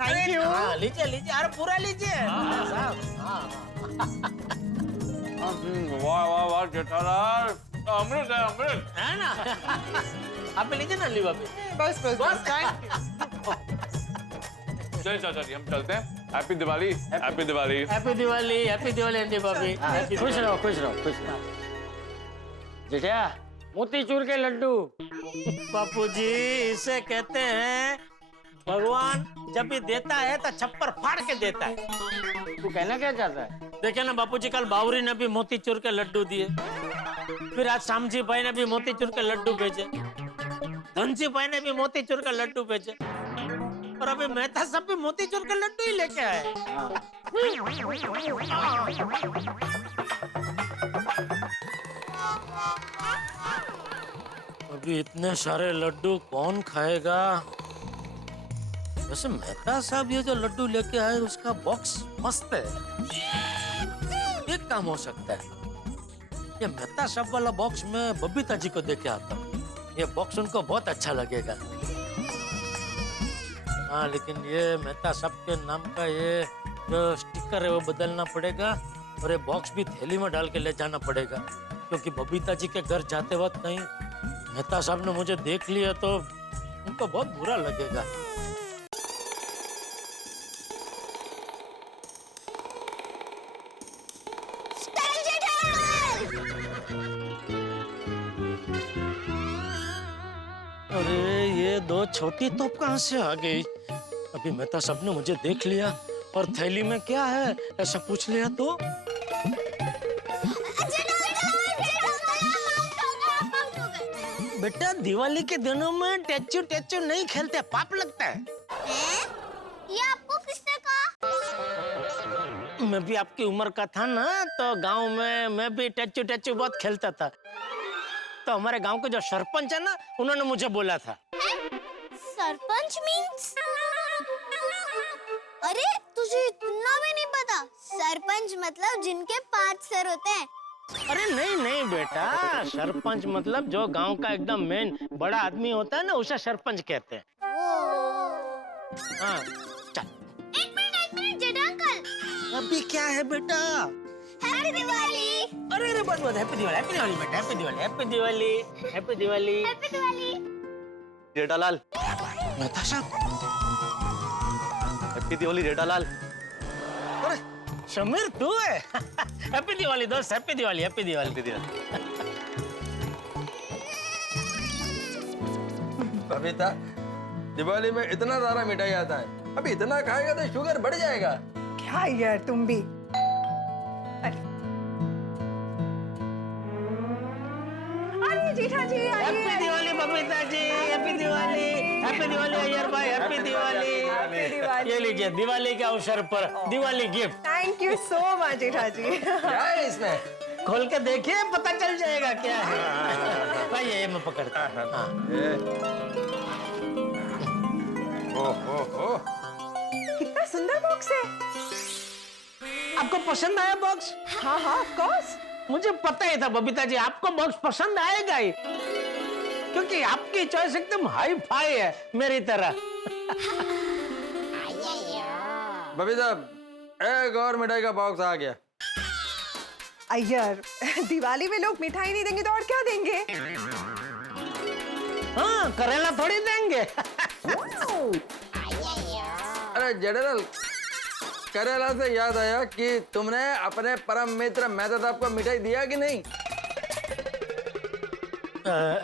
Thank you. हाँ लीजिए, अरे पूरा लीजिए। वाह वाह वाह जेठालाल, अमृत है अमृत। है ना? आप भी लीजिए ना ली भाभी। बस बस बस थैंक यू। चलिए चाचा जी हम चलते हैं। Happy Diwali, happy Diwali. Happy Diwali, happy Diwali aunty भाभी। खुश रहो खुश रहो खुश रहो। जेठा मोतीचूर के लड्डू। बापूजी इसे कहते हैं भगवान जब भी देता है तो छप्पर फाड़ के देता है। तू कहना क्या चाहता है? देखे ना बापूजी, कल बावरी ने भी मोतीचूर के लड्डू दिए, फिर आज श्यामजी भाई ने भी मोतीचूर के लड्डू भेजे, धनजी भाई ने भी मोतीचूर का लड्डू भेजे, और अभी मेहता सब भी मोतीचूर के लड्डू ही लेके आए। अभी इतने सारे लड्डू कौन खाएगा? वैसे मेहता साहब ये जो लड्डू लेके आए उसका बॉक्स मस्त है। एक काम हो सकता है, ये मेहता साहब वाला बॉक्स में बबीता जी को देके आता हूँ, ये बॉक्स उनको बहुत अच्छा लगेगा। हाँ लेकिन ये मेहता साहब के नाम का ये जो स्टिकर है वो बदलना पड़ेगा, और ये बॉक्स भी थैली में डाल के ले जाना पड़ेगा, क्योंकि बबीता जी के घर जाते वक्त कहीं मेहता साहब ने मुझे देख लिया तो उनको बहुत बुरा लगेगा। अरे ये दो छोटी तोप कहाँ से आ गई? अभी मेहता साहब ने मुझे देख लिया और थैली में क्या है ऐसा पूछ लिया तो? बेटा दिवाली के दिनों में टेचू टेचू नहीं खेलते, पाप लगता है। ये आपको किसने कहा? मैं भी आपकी उम्र का था ना, तो गांव में मैं भी टेचू टेचू बहुत खेलता था, तो हमारे गांव के जो सरपंच है ना उन्होंने मुझे बोला था। सरपंच मीन्स? अरे तुझे इतना भी नहीं पता? सरपंच मतलब जिनके 5 सर होते हैं। अरे नहीं नहीं बेटा, सरपंच मतलब जो गांव का एकदम मेन बड़ा आदमी होता है ना उसे सरपंच कहते हैं। हाँ चल। एक मिनट जेठा अंकल। अभी क्या है बेटा? हैप्पी दिवाली। अरे बहुत बहुत हैप्पी दिवाली, हैप्पी दिवाली बेटा, happy Diwali, happy Diwali, happy Diwali, happy Diwali. Jethalal, Mehta साहब, हैप्पी दिवाली जेठालाल। अरे समीर तू है? हैप्पी दिवाली दोस्त, happy Diwali, happy Diwali, happy Diwali. Babita, Diwali में इतना सारा मिठाई आता है, अभी इतना खाएगा तो शुगर बढ़ जाएगा। क्या यार तुम भी। अरे जेठा जी आइए। Happy Diwali Babita ji, happy Diwali, happy Diwali Iyer bhai, happy Diwali. ये लीजिए दिवाली के अवसर पर Diwali gift. Thank you so much Jetha ji. क्या है इसमें? खोल के देखिए पता चल जाएगा क्या है। भाई ये मैं पकड़ता हूँ। हाँ। ओहो, कितना सुंदर बॉक्स है। आपको पसंद आया बॉक्स? हाँ हाँ ऑफ कोर्स। मुझे पता ही था बबीता जी आपको बॉक्स पसंद आएगा ही, क्योंकि आपकी चॉइस एकदम हाई फाई है मेरी तरह। बबीता, एक और मिठाई का बॉक्स आ गया। अय्यर, दिवाली में लोग मिठाई नहीं देंगे तो और क्या देंगे? हाँ करेला थोड़ी देंगे। अरे जेठालाल, करेला से याद आया कि तुमने अपने परम मित्र मेहता साहब को मिठाई दिया कि नहीं?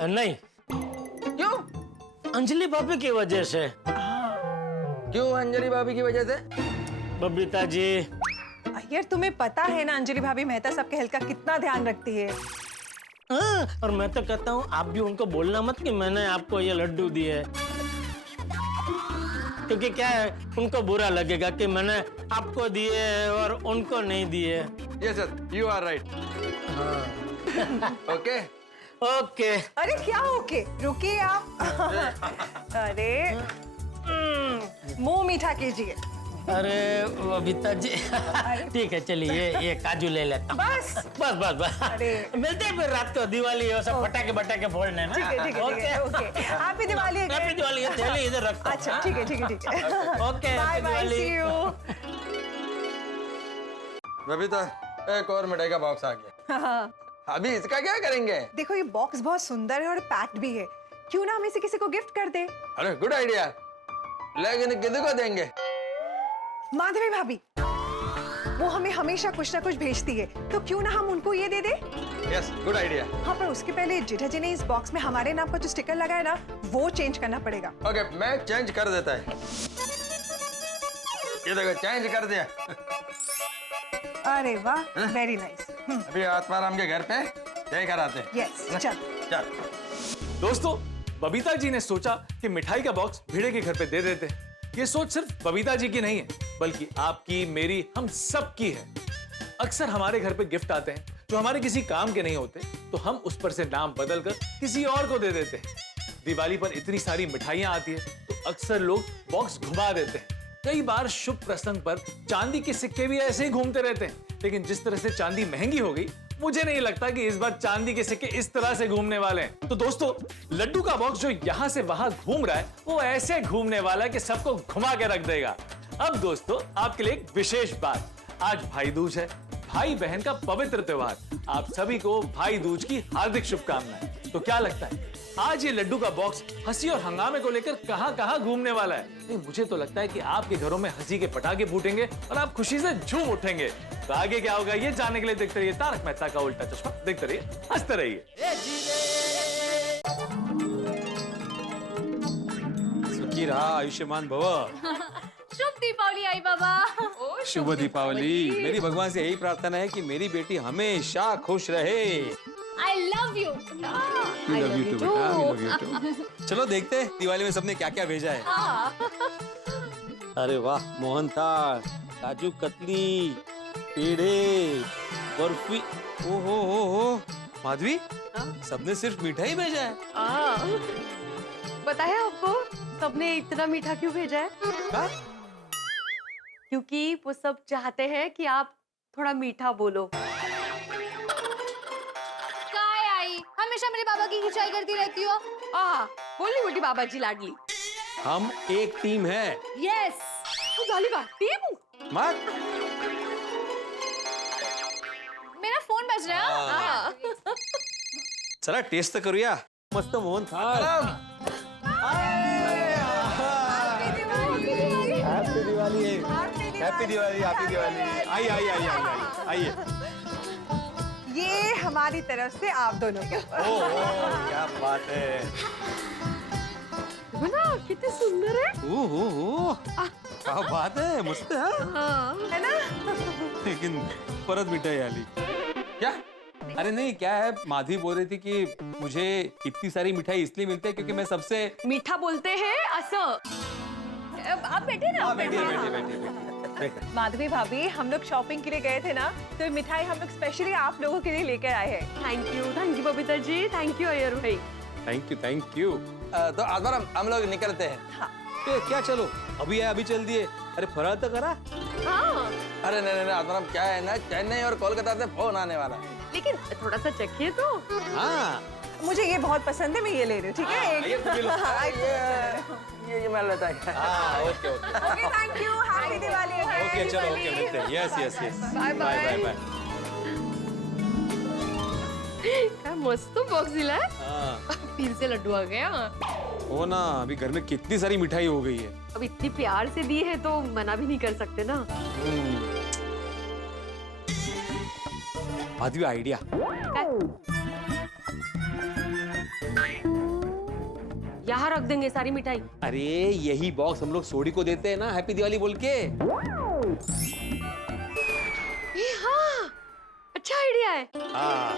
नहीं। क्यों? अंजलि भाभी की वजह से। क्यों अंजलि भाभी की वजह से? बबीता जी, अय्यर तुम्हें पता है ना अंजलि भाभी मेहता साहब के हेल्थ का कितना ध्यान रखती है। हाँ, और मैं तो कहता हूँ आप भी उनको बोलना मत कि मैंने आपको ये लड्डू दिए, क्योंकि क्या है उनको बुरा लगेगा कि मैंने आपको दिए और उनको नहीं दिए। Yes sir, you are right. Okay okay. अरे क्या ओके, रुकिए आप। अरे मुंह मीठा कीजिए। अरे बबीता जी ठीक है चलिए ये काजू ले लेता हूँ। बस बस बस बस। मिलते हैं फिर रात को, दिवाली हो सब फटाके बटाके फोड़ने ना। ठीक है ठीक है ठीक है okay. Happy Diwali. Happy Diwali. ये थैली इधर रखता हूँ। अच्छा ठीक है ठीक है ठीक है। Okay bye bye, see you. Babita, एक और मिठाई का बॉक्स आ गया। हाँ। अभी इसका क्या करेंगे? देखो ये बॉक्स बहुत सुंदर है और पैक्ड भी है, क्यों ना हम इसे किसी को गिफ्ट कर दे? अरे गुड आइडिया, लेकिन किसी को देंगे? माधवी भाभी, वो हमें हमेशा कुछ ना कुछ भेजती है, तो क्यों ना हम उनको ये दे दे? Yes, good idea. हाँ, पर उसके पहले जेठा जी ने इस बॉक्स में हमारे नाम का जो स्टिकर लगाया ना, वो चेंज करना पड़ेगा। ओके, मैं चेंज कर देता है। ये देखो, चेंज कर दिया। अरे वाह, वेरी नाइस। अभी आत्माराम के घर पे देकर आते हैं। यस, चल। चल। दोस्तों, बबीता जी ने सोचा कि मिठाई का बॉक्स भिड़े के घर पे दे देते हैं। ये सोच सिर्फ बबीता जी की नहीं है, बल्कि आपकी, मेरी, हम सब की है। अक्सर हमारे घर पे गिफ्ट आते हैं जो हमारे किसी काम के नहीं होते, तो हम उस पर से नाम बदलकर किसी और को दे देते हैं। दिवाली पर इतनी सारी मिठाइयां आती है तो अक्सर लोग बॉक्स घुमा देते हैं। कई बार शुभ प्रसंग पर चांदी के सिक्के भी ऐसे ही घूमते रहते हैं, लेकिन जिस तरह से चांदी महंगी हो गई, मुझे नहीं लगता कि इस बार चांदी के सिक्के इस तरह से घूमने वाले हैं। तो दोस्तों, लड्डू का बॉक्स जो यहाँ से वहां घूम रहा है, वो ऐसे घूमने वाला है कि सबको घुमा के रख देगा। अब दोस्तों, आपके लिए एक विशेष बात, आज भाई दूज है, भाई बहन का पवित्र त्योहार। आप सभी को भाई दूज की हार्दिक शुभकामनाएं। तो क्या लगता है आज ये लड्डू का बॉक्स हंसी और हंगामे को लेकर कहां-कहां घूमने वाला है? नहीं, मुझे तो लगता है कि आपके घरों में हंसी के पटाखे फूटेंगे और आप खुशी से झूम उठेंगे। तो आगे क्या होगा ये जानने के लिए देखते रहिए तारक मेहता का उल्टा चश्मा। देखते रहिए, हंसते रहिए। सुखी रहा, आयुष्मान भव। शुभ दीपावली आई बाबा। शुभ दीपावली। मेरी भगवान से यही प्रार्थना है कि मेरी बेटी हमेशा खुश रहे। I love you. We love you too, बेटा, we love you too. चलो देखते हैं दिवाली में सबने क्या क्या भेजा है। अरे वाह, मोहन थाल, काजू कतली, पेड़े, बर्फी। ओहो, माधवी, सबने सिर्फ मिठाई भेजा है। बताया आपको सबने इतना मीठा क्यों भेजा है? क्योंकि वो सब चाहते हैं कि आप थोड़ा मीठा बोलो। हमेशा मेरे बाबा की खिंचाई करती रहती हो। बोली मोटी बाबा जी लाडली। हम एक टीम है। Yes, team. मत। मेरा फोन बज रहा है। चला टेस्ट तो करूया। मस्त मोहन थाल। Happy Diwali. Happy Diwali. Happy Diwali. आइए। ये हमारी तरफ से आप दोनों के। क्या बात है। ना कितने सुंदर है। क्या बात है, मस्त है ना? लेकिन परत मिठाई आली क्या? अरे नहीं, क्या है, माधवी बोल रही थी कि मुझे इतनी सारी मिठाई इसलिए मिलती है क्योंकि मैं सबसे मीठा बोलते हैं। असं आप बैठे ना। बैठिए। माधवी भाभी, हम लोग शॉपिंग के लिए गए थे ना, तो ये मिठाई हम लोग स्पेशली आप लोगों के लिए लेकर आए हैं। Thank you Babita ji, thank you Iyer bhai. Thank you. तो आत्माराम, हम लोग निकलते हैं। हाँ। क्या चलो, अभी चल दिए। अरे फरार तो करा। हाँ। अरे नहीं आत्माराम, क्या है ना, चेन्नई और कोलकाता से फोन आने वाला है। लेकिन थोड़ा सा चखिए तो। हाँ, मुझे ये बहुत पसंद है, मैं ये ले रही हूँ। ठीक है, ये मैं लेता है। Okay. Thank you. Happy Diwali. Okay, चलो, ओके, मिलते हैं। यस। बाय। क्या मस्त बॉक्स दिला है। फिर से लड्डू आ गया। हो ना, अभी घर में कितनी सारी मिठाई हो गई है। अब इतनी प्यार से दी है तो मना भी नहीं कर सकते ना। माधवी, आइडिया। यहाँ रख देंगे सारी मिठाई। अरे यही बॉक्स हम लोग सोडी को देते हैं ना, हैप्पी दिवाली बोल के। हाँ, अच्छा आइडिया है। हाँ।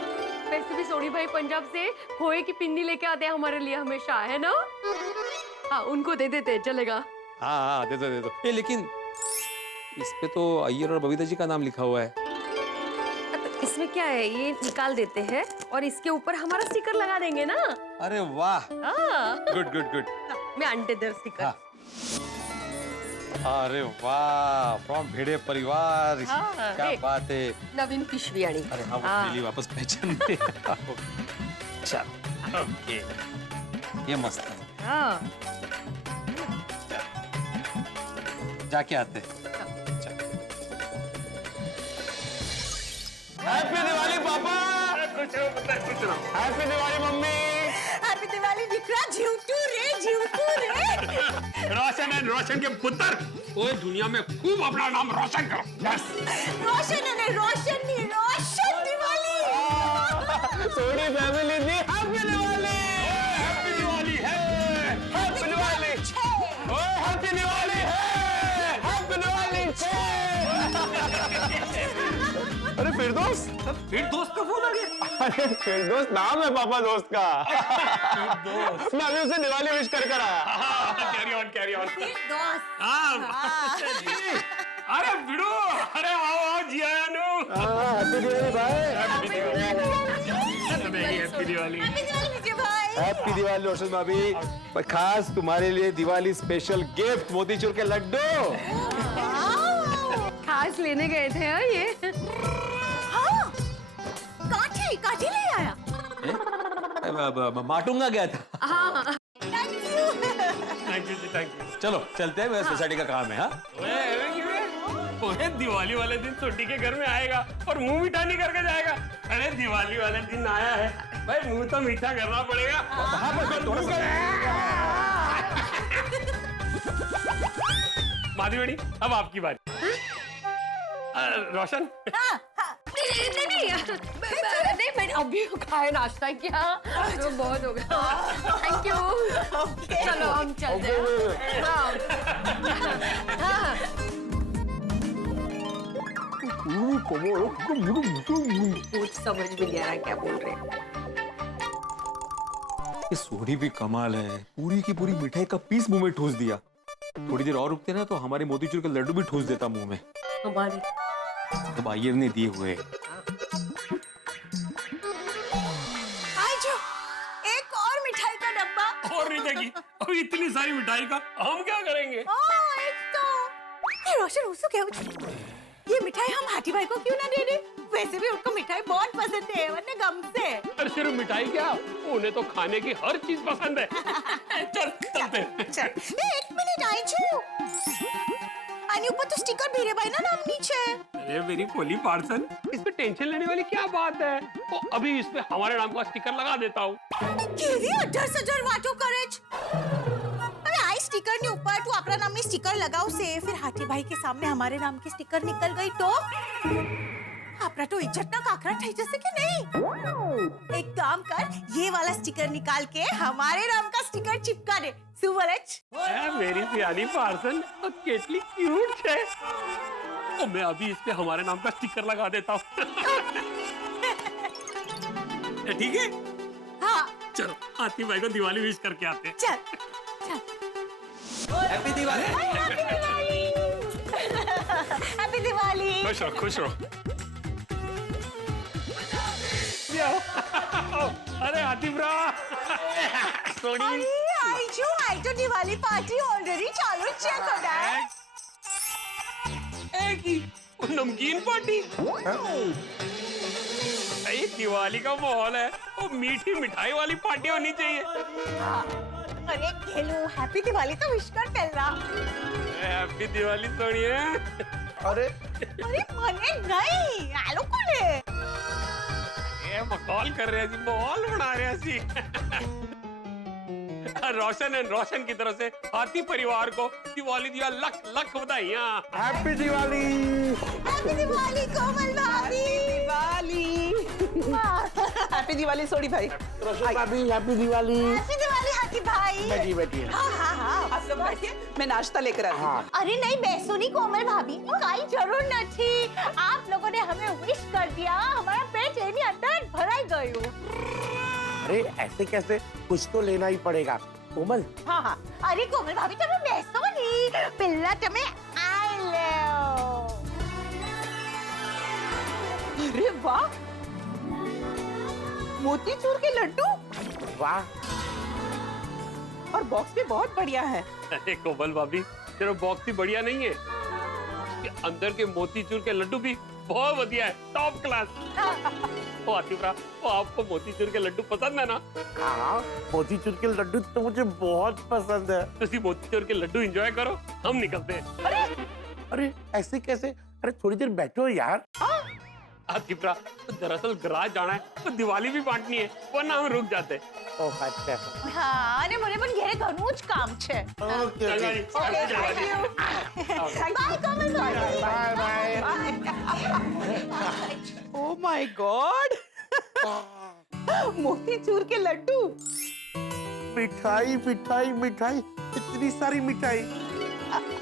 वैसे भी सोडी भाई पंजाब से खोए की पिन्नी लेके आते हैं हमारे लिए हमेशा, है ना? हाँ, उनको दे देते, चलेगा। हाँ, दे दो। ये लेकिन इस पे तो अय्यर और बबीता जी का नाम लिखा हुआ है। इसमें क्या है, ये निकाल देते हैं और इसके ऊपर हमारा स्टिकर लगा देंगे ना। अरे वाह, गुड। मैं आंटे दर स्टिकर। अरे वाह, फ्रॉम भिड़े परिवार। क्या बात है। नवीन पिशवियाणी। अरे हाँ, वो डेली वापस पहचान दे। चल, ओके, ये मस्त है। जाके आते हैं। हैप्पी दिवाली पापा। खुश रहो पुत्र, खुश रहो। Happy Diwali mummy. Happy Diwali निकला, जीवतू रे। रोशन एंड रोशन के पुत्र पूरी दुनिया में खूब अपना नाम रोशन करो। यस। रोशन नहीं, रोशन दिवाली। सोनी फैमिली दी हैप्पी दिवाली। हैप्पी दिवाली है। हैप्पी दिवाली। ओए हैप्पी दिवाली है। हैप्पी दिवाली। अरे फिरदौस का फोन आ गया। अरे फिरदौस नाम है पापा दोस्त का। मैं अभी उसे दिवाली विश कर आया। Carry on. दोस्त। अरे भिड़ो, अरे आओ जी आया नु। हैप्पी दिवाली भाई। हैप्पी दिवाली। हैप्पी दिवाली विजय भाई। हैप्पी दिवाली रोशन भाभी। पर खास तुम्हारे लिए दिवाली स्पेशल गिफ्ट मोतीचूर के लड्डू। खास लेने गए थे हाँ ये। हाँ, काठी ले आया। माटूंगा गया था। हाँ thank you ji, thank you. चलो चलते हैं, मेरा सोसाइटी का काम है। हाँ ओए दिवाली वाले दिन छोटी के घर में आएगा और मुंह मीठा नहीं करके जाएगा। अरे दिवाली वाले दिन आया है भाई, मुंह तो मीठा करना पड़ेगा। माधवी बेटी, अब आपकी बारी। रोशन। नहीं मैंने अभी खाया नाश्ता किया तो बहुत हो गया। Thank you. चलो हम चलते हैं। हाँ। कुछ समझ में नहीं आ रहा क्या बोल रहे हैं। ये सोनी भी कमाल है, पूरी की पूरी मिठाई का पीस मुंह में ठूस दिया। थोड़ी देर और रुकते ना तो हमारे मोतीचूर के लड्डू भी ठूस देता मुंह में। हमारी तो आइयर ने दिए हुए। आजो, एक और मिठाई का डब्बा। और नहीं देगी, अभी इतनी सारी मिठाई का हम क्या करेंगे? एक तो ये रोशन उसको क्या ये मिठाई हम हाथी भाई को क्यों ना दे दे? वैसे भी उनको मिठाई बहुत पसंद है, वरना गम से। अरे सिर्फ मिठाई क्या, उन्हें तो खाने की हर चीज पसंद है। चलते। एक मिनट आइजो। आणि ऊपर तो स्टिकर भी रे भाई ना नाम नीचे। अरे मेरी पोली पार्सन, इसमें टेंशन लेने वाली क्या बात है? तो अभी इसमें हमारे नाम का स्टिकर लगा देता हूँ। केवी 18,000 वाटो करेज। अरे आई स्टिकर ने ऊपर तू अपना नाम में स्टिकर लगाओ से, फिर हाथी भाई के सामने हमारे नाम की स्टिकर निकल गई तो अपना तो इज्जत ना काकरा ठाई जैसे कि नहीं। एक काम कर, ये वाला स्टिकर निकाल के हमारे नाम का स्टिकर चिपका दे। सुवरज मेरी प्यारी पार्सन तो कितनी क्यूट है। तो मैं अभी इस पे हमारे नाम का स्टिकर लगा देता हूँ। ठीक है? हाँ। चलो हाथी भाई को दिवाली विश करके आते हैं। चल। हैप्पी दिवाली। हैप्पी दिवाली। खुश रहो। अरे आतिफ रा, अरे आई तो दिवाली पार्टी ऑलरेडी चालू चेक हो रहा है। एक ही नमकीन पार्टी। भाई दिवाली का माहौल है, वो मीठी मिठाई वाली पार्टी होनी चाहिए। अरे खेलो, हैप्पी दिवाली तो विश कर पहला। हैप्पी दिवाली सोनिया। अरे मने नहीं आलो कोले। ये मखौल कर रहे हैं जी, माहौल बना रहे हैं जी। रोशन एंड रोशन की तरफ से हाथी परिवार को दिवाली दिया लख बधाइयाँ। हैप्पी दिवाली। हैप्पी दिवाली कोमल भाभी। हैप्पी दिवाली सोनी भाई। भाभी हैप्पी दिवाली। हैप्पी दिवाली हाथी भाई। बैठिए। हाँ। आप लोग बैठिए, मैं नाश्ता लेकर आती हूँ। अरे नहीं बेसो नहीं कोमल भाभी, काई जरूर नहीं। आप लोगों ने हमें विश कर दिया, हमारा पेट एनी अंदर भराई गयो। अरे ऐसे कैसे, कुछ तो लेना ही पड़ेगा कोमल। हाँ। अरे कोमल भाभी तुम्हें बेसो नहीं, पिल्ला तुम्हें आई लो। अरे वाह, मोतीचूर के लड्डू। वाह, और बॉक्स भी बहुत बढ़िया है। अरे कोमल भाभी, सिर्फ बॉक्स ही बढ़िया नहीं है, इसके अंदर के मोतीचूर के लड्डू भी बहुत बढ़िया है, टॉप क्लास। ओ आतिफ रा, वो आपको मोतीचूर के लड्डू पसंद है ना? हाँ, मोतीचूर के लड्डू तो मुझे बहुत पसंद है। तुसी मोतीचूर के लड्डू एंजॉय करो, हम निकलते हैं। अरे ऐसे कैसे? अरे थोड़ी देर बैठो यार। आतिफरा, दरअसल गराज जाना है तो दिवाली भी बांटनी है, वरना हम रुक जाते। ओह अच्छा। हाँ, અને મને પણ ઘરે ઘણું જ કામ છે. Okay okay. Okay, thank you. Bye, Kamal. Bye bye. Oh my god, मोतीचूर के लड्डू। मिठाई मिठाई मिठाई, इतनी सारी मिठाई।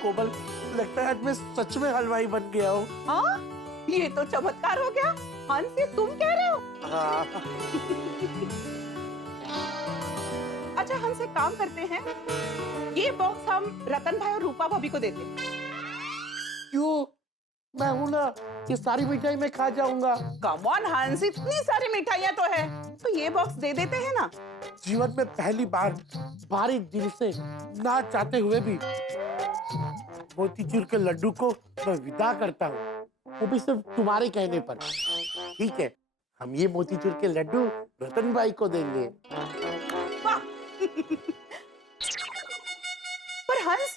कोमल, लगता है आज मैं सच में हलवाई बन गया हूँ। हाँ, ये तो चमत्कार हो गया। हंस, ये तुम कह रहे हो? हाँ। अच्छा हंस, एक काम करते हैं, ये बॉक्स हम रतन भाई और रूपा भाभी को देते हैं। क्यों? मैं हूं ना, ये सारी मिठाई मैं खा जाऊंगा। कम ऑन हंस, इतनी सारी मिठाइयाँ तो है, तो ये बॉक्स दे देते हैं ना। जीवन में पहली बार भारी दिल से ना चाहते हुए भी मोतीचूर के लड्डू को मैं विदा करता हूँ, वो भी सिर्फ तुम्हारे कहने पर। ठीक है, हम ये मोतीचूर के लड्डू रतन भाई को देंगे। पर हंस,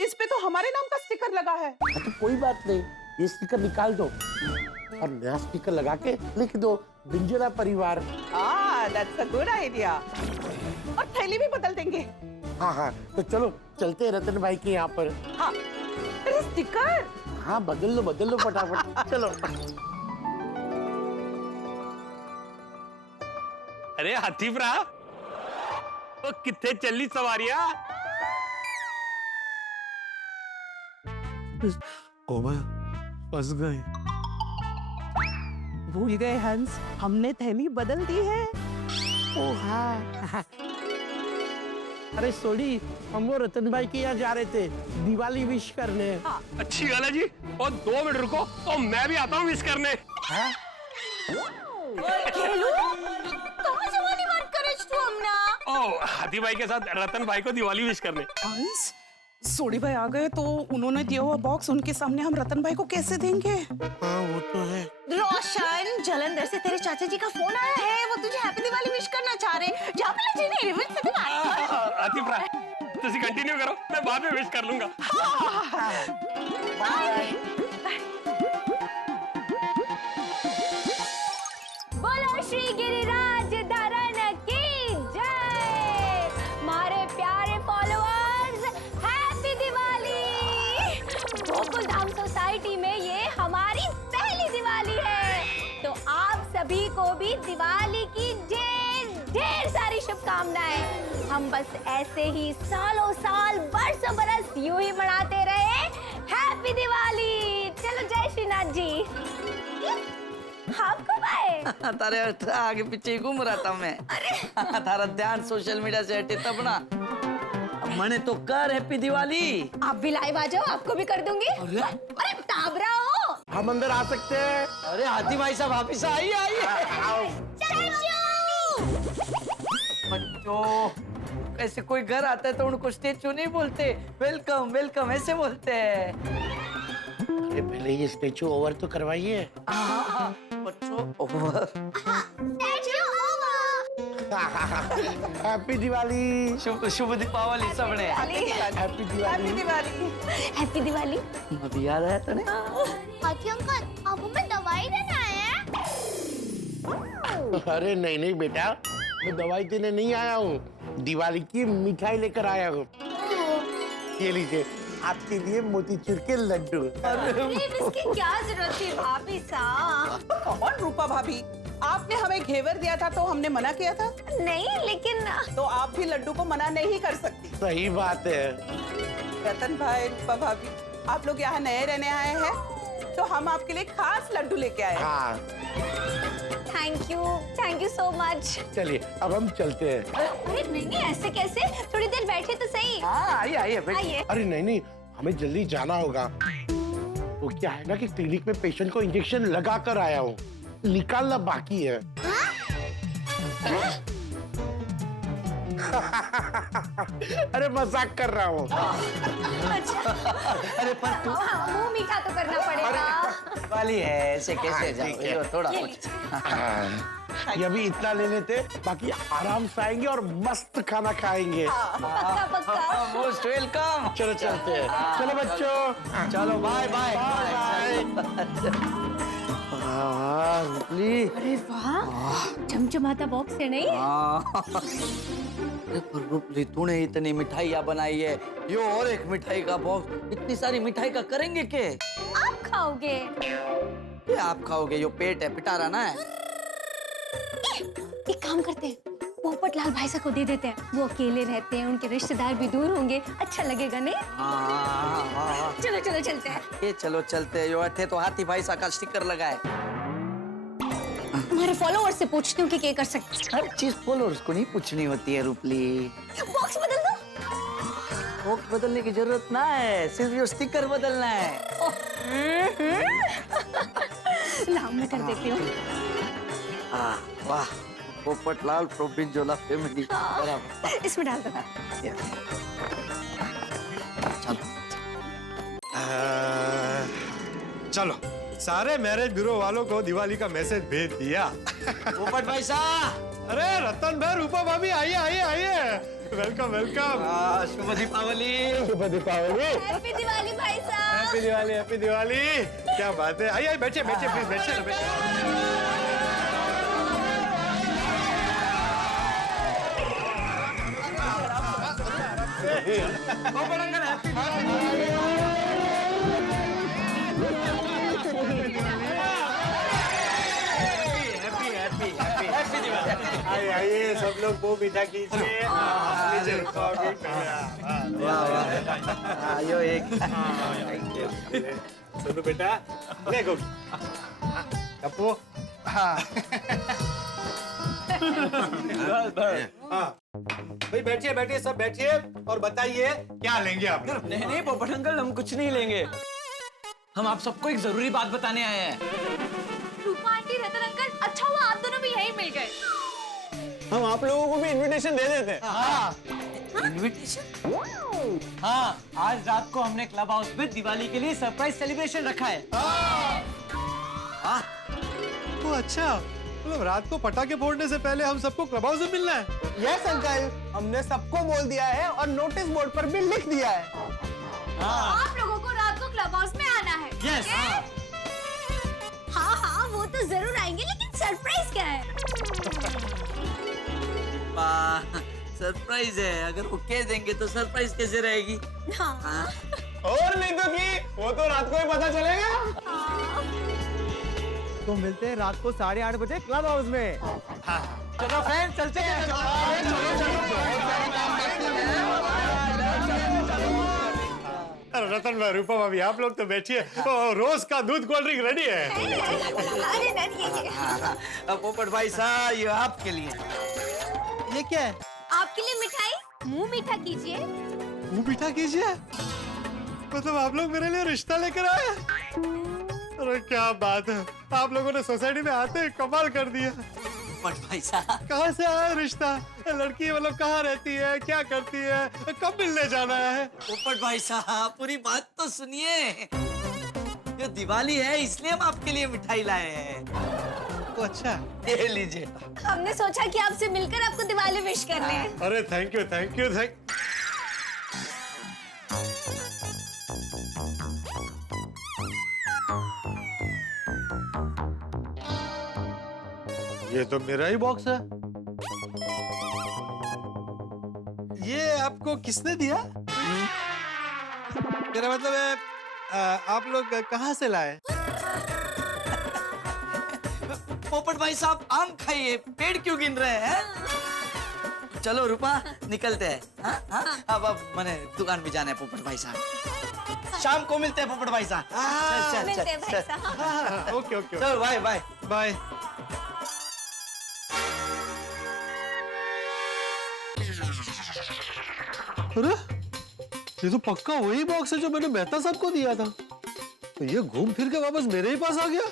इस पे तो हमारे नाम का स्टिकर लगा है। तो कोई बात नहीं, ये स्टिकर निकाल दो और नया स्टिकर लगा के लिख दो बिंजला परिवार। That's a good idea. और थैली भी बदल देंगे। हाँ हाँ, तो चलो चलते हैं रतन भाई के यहाँ पर। हाँ, अरे स्टिकर। हाँ बदल लो फटाफट। चलो। अरे हाथीफरा, तो कितने चली सवारियां? कोमल, फंस गए। भूल गए हंस, हमने थैली बदल दी है। ओ हाँ। अरे सोडी, हम वो रतन भाई के यहाँ जा रहे थे दिवाली विश करने। अच्छी गल है जी, और 2 मिनट रुको तो मैं भी आता हूँ विश करने। कहाँ जवानी बात करे तू हमना? ओ, हाथी भाई के साथ रतन भाई को दिवाली विश करने। हंस, सोडी भाई आ गए तो उन्होंने दिया हुआ बॉक्स उनके सामने हम रतन भाई को कैसे देंगे? हाँ वो तो है। रोशन, जलंधर से तेरे चाचा जी का फोन आया है, वो तुझे हैप्पी दिवाली विश करना चाह रहे। जा पहले जीने रिवर्स से बात कर। हाथीफरा, तुसी कंटिन्यू करो, मैं बाद में विश कर लूंगा। बाय। बोलो श्री गिरिराज धरण की जय। मारे प्यारे followers, happy Diwali. Gokul Dham society में ये हमारी पहली दिवाली है, तो आप सभी को भी दिवाली की ढेर सारी शुभकामनाएं। हम बस ऐसे ही सालों साल बरसों बरस यूं ही मनाते रहे। हैप्पी दिवाली। चलो जय श्रीनाथ जी। आप कब आए? तारे आगे पीछे घूम रहा था मैं। तारा ध्यान सोशल मीडिया से हटे तब ना। मने तो कर हैप्पी दिवाली। आप भी लाइव आ जाओ, आपको भी कर दूंगी। अरे टाबरा हो। हम अंदर आ सकते हैं? अरे हाथी भाई साहब वापिस आइए। बच्चों, ऐसे कोई घर आता है तो उनको स्टेचू नहीं बोलते, वेलकम वेलकम ऐसे बोलते हैं। अरे पहले ये स्टेचू ओवर तो करवाइए। बच्चों ओवर। हैप्पी दिवाली। शुभ दीपावली सबने। हैप्पी दिवाली। हैप्पी दिवाली। अभी याद आया तने? हाथी अंकल, आप हमें दवाई देना है? अरे नहीं नहीं बेटा, मैं दवाई देने नहीं आया हूँ, दिवाली की मिठाई लेकर आया हूँ। ये लीजिए, आपके लिए मोतीचूर के लड्डू। अरे इसकी क्या जरूरत थी भाभी साहब? कौन रूपा भाभी, आपने हमें घेवर दिया था तो हमने मना किया था? नहीं, लेकिन तो आप भी लड्डू को मना नहीं कर सकती। सही बात है। रतन भाई, रूपा भाभी, आप लोग यहाँ नए रहने आए हैं तो हम आपके लिए खास लड्डू लेके आए। हाँ। Thank you so much. चलिए अब हम चलते हैं। अरे नहीं, ऐसे कैसे? थोड़ी देर बैठे तो सही। आइए आइए। अरे नहीं, हमें जल्दी जाना होगा। वो क्या है ना कि क्लिनिक में पेशेंट को इंजेक्शन लगा कर आया हूँ, निकालना बाकी है। अरे मजाक कर रहा हूँ। अरे पर तू मुंह मीठा तो करना पड़ेगा। वाली है, ऐसे कैसे जाओ? थोड़ा कुछ। ये अभी इतना ले लेते, बाकी आराम से आएंगे और मस्त खाना खाएंगे। पक्का पक्का। Most welcome. चलो चलते हैं। चलो बच्चों, चलो बाय बाय। हाँ रूपली। अरे वाह, चमचमाता बॉक्स है नहीं? अरे पर रूपली, तूने इतनी मिठाइयाँ बनाई है, ये और एक मिठाई का बॉक्स, इतनी सारी मिठाई का करेंगे के? आप खाओगे? ये आप खाओगे, यो पेट है, पिटारा ना है। एक काम करते हैं, पोपटलाल भाई साहब को दे देते हैं, वो अकेले रहते हैं, उनके रिश्तेदार भी दूर होंगे, अच्छा लगेगा नहीं? हाँ। चलो चलो चलते हैं। ये चलो चलते हैं, यो अठे तो हाथी भाई साहब का स्टिकर लगा है। तुम्हारे फॉलोअर्स से पूछती हूँ कि क्या कर सकते। हर चीज फॉलोअर्स को नहीं पूछनी होती है रूपली। बॉक्स बदल दो। बॉक्स बदलने की जरूरत ना है, सिर्फ यो स्टिकर बदलना है। लाओ मैं कर देती हूँ। वाह, पोपटलाल प्रोविंजोला फैमिली। इसमें डाल दो। चलो, सारे मैरिज ब्यूरो वालों को दिवाली का मैसेज भेज दिया। पोपट भाई साहब। अरे रतन भाई, रूपा भाभी, आइए आइए आइए, वेलकम वेलकम। शुभ दीपावली। शुभ दीपावली। हैप्पी दिवाली भाई साहब। Happy Diwali, happy Diwali. क्या बात है, आइए बैठिए बैठिए प्लीज, बैठिए ना बैठिए। आइए आइए, सब लोग मुंह मीठा कीजिए। यो एक। सुनो बेटा, ले गोभी। टप्पू। हाँ। भाई बैठिए बैठिए, सब बैठिए और बताइए क्या लेंगे आप? नहीं नहीं पोपट अंकल, हम कुछ नहीं लेंगे। हम आप सबको एक जरूरी बात बताने आए हैं। रूपा आंटी, रतन अंकल, अच्छा हुआ आप दोनों भी यहीं मिल गए। हम आप लोगों को भी इनविटेशन दे देते हैं। इनविटेशन? हाँ, आज रात को हमने क्लब हाउस में दिवाली के लिए सरप्राइज सेलिब्रेशन रखा है। तो अच्छा, मतलब रात को पटाखे फोड़ने से पहले हम सबको क्लब हाउस में मिलना है? यस अंकल, हमने सबको बोल दिया है और नोटिस बोर्ड पर भी लिख दिया है। आप लोगों को रात को क्लब हाउस में आना है। यस। हाँ हाँ, वो तो जरूर आएंगे, लेकिन सरप्राइज क्या है? सरप्राइज है, अगर वो कह देंगे तो सरप्राइज कैसे रहेगी? हाँ। और नहीं तो की, वो तो रात को ही पता चलेगा। तो मिलते हैं रात को 8:30 बजे क्लब हाउस में। चलो फ्रेंड्स, चलते हैं। रतन भाई, रूपा भाभी, आप लोग तो बैठिए। रोज का दूध कोल्ड ड्रिंक रेडी है। अरे नहीं, पोपट भाई साहब, ये आपके लिए। ये क्या है? आपके लिए मिठाई, मुंह मीठा कीजिए। मुंह मीठा कीजिए? मतलब आप लोग मेरे लिए रिश्ता लेकर आए? अरे क्या बात है, आप लोगों ने सोसाइटी में आते ही कमाल कर दिया। पोपट भाई साहब, कहाँ से आया रिश्ता? लड़की मतलब कहाँ रहती है, क्या करती है, कब मिलने जाना है? पोपट भाई साहब, पूरी बात तो सुनिए। ये दिवाली है, इसलिए हम आपके लिए मिठाई लाए हैं। तो अच्छा, ये लीजिए। हमने सोचा कि आपसे मिलकर आपको दिवाली विश कर लें। अरे thank you thank you thank. ये तो मेरा ही बॉक्स है। ये आपको किसने दिया? मेरा मतलब है, आप लोग कहाँ से लाए? पोपट भाई साहब, आम खाइए, पेड़ क्यों गिन रहे हैं? चलो रूपा, निकलते हैं। अब मैंने दुकान भी जाना है पोपट भाई साहब। शाम को मिलते हैं पोपट भाई साहब। मिलते हैं भाई साहब। ओके ओके, चलो बाय बाय बाय। अरे ये तो पक्का वही बॉक्स है जो मैंने मेहता साहब को दिया था। तो ये घूम फिर के वापस मेरे ही पास आ गया।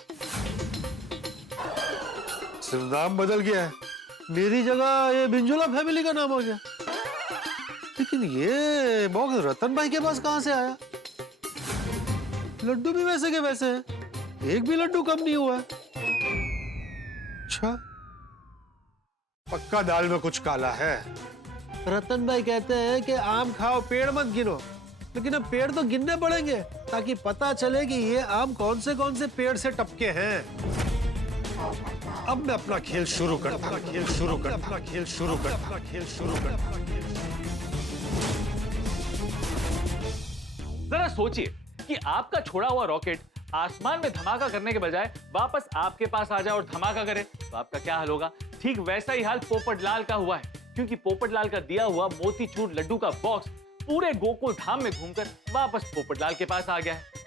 सिर्फ नाम बदल गया है, मेरी जगह ये बिंजोला फैमिली का नाम हो गया। लेकिन ये बॉक्स रतन भाई के पास कहां से आया? लड्डू भी वैसे के वैसे हैं, एक भी लड्डू कम नहीं हुआ है। अच्छा, पक्का दाल में कुछ काला है। रतन भाई कहते हैं कि आम खाओ, पेड़ मत गिनो, लेकिन अब पेड़ तो गिनने पड़ेंगे ताकि पता चले कि ये आम कौन से पेड़ से टपके हैं। अब मैं अपना खेल शुरू करता जरा सोचिए कि आपका छोड़ा हुआ रॉकेट आसमान में धमाका करने के बजाय वापस आपके पास आ जाए और धमाका करे तो आपका क्या हाल होगा। ठीक वैसा ही हाल पोपटलाल का हुआ है, क्योंकि पोपटलाल का दिया हुआ मोतीचूर लड्डू का बॉक्स पूरे गोकुल धाम में घूमकर वापस पोपटलाल के पास आ गया है।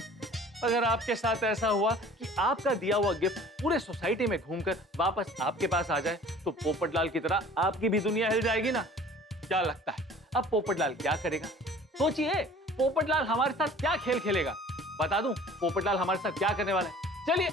अगर आपके साथ ऐसा हुआ कि आपका दिया हुआ गिफ्ट पूरे सोसाइटी में घूमकर वापस आपके पास आ जाए तो पोपटलाल की तरह आपकी भी दुनिया हिल जाएगी ना। क्या लगता है अब पोपटलाल क्या करेगा? सोचिए पोपटलाल हमारे साथ क्या खेल खेलेगा। बता दूं पोपटलाल हमारे साथ क्या करने वाला है? चलिए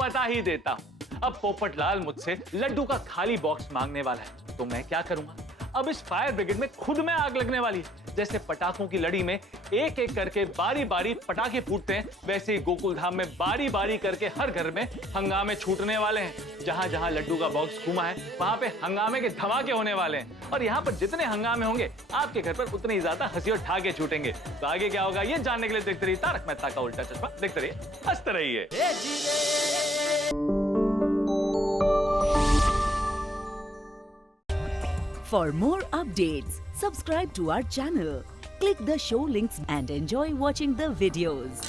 बता ही देता हूं। अब पोपटलाल मुझसे लड्डू का खाली बॉक्स मांगने वाला है तो मैं क्या करूंगा? अब इस फायर ब्रिगेड में खुद में आग लगने वाली है। जैसे पटाखों की लड़ी में एक एक करके बारी बारी पटाखे फूटते हैं, वैसे ही गोकुल धाम में बारी बारी करके हर घर में हंगामे छूटने वाले हैं। जहां जहां लड्डू का बॉक्स घूमा है वहां पे हंगामे के धमाके होने वाले हैं और यहाँ पर जितने हंगामे होंगे आपके घर पर उतने ही ज्यादा हंसी और ठाके छूटेंगे। तो आगे क्या होगा ये जानने के लिए देखते रहिए तारक मेहता का उल्टा चश्मा। देखते रहिए, हंसते रहिए। For more updates, subscribe to our channel, click the show links and enjoy watching the videos.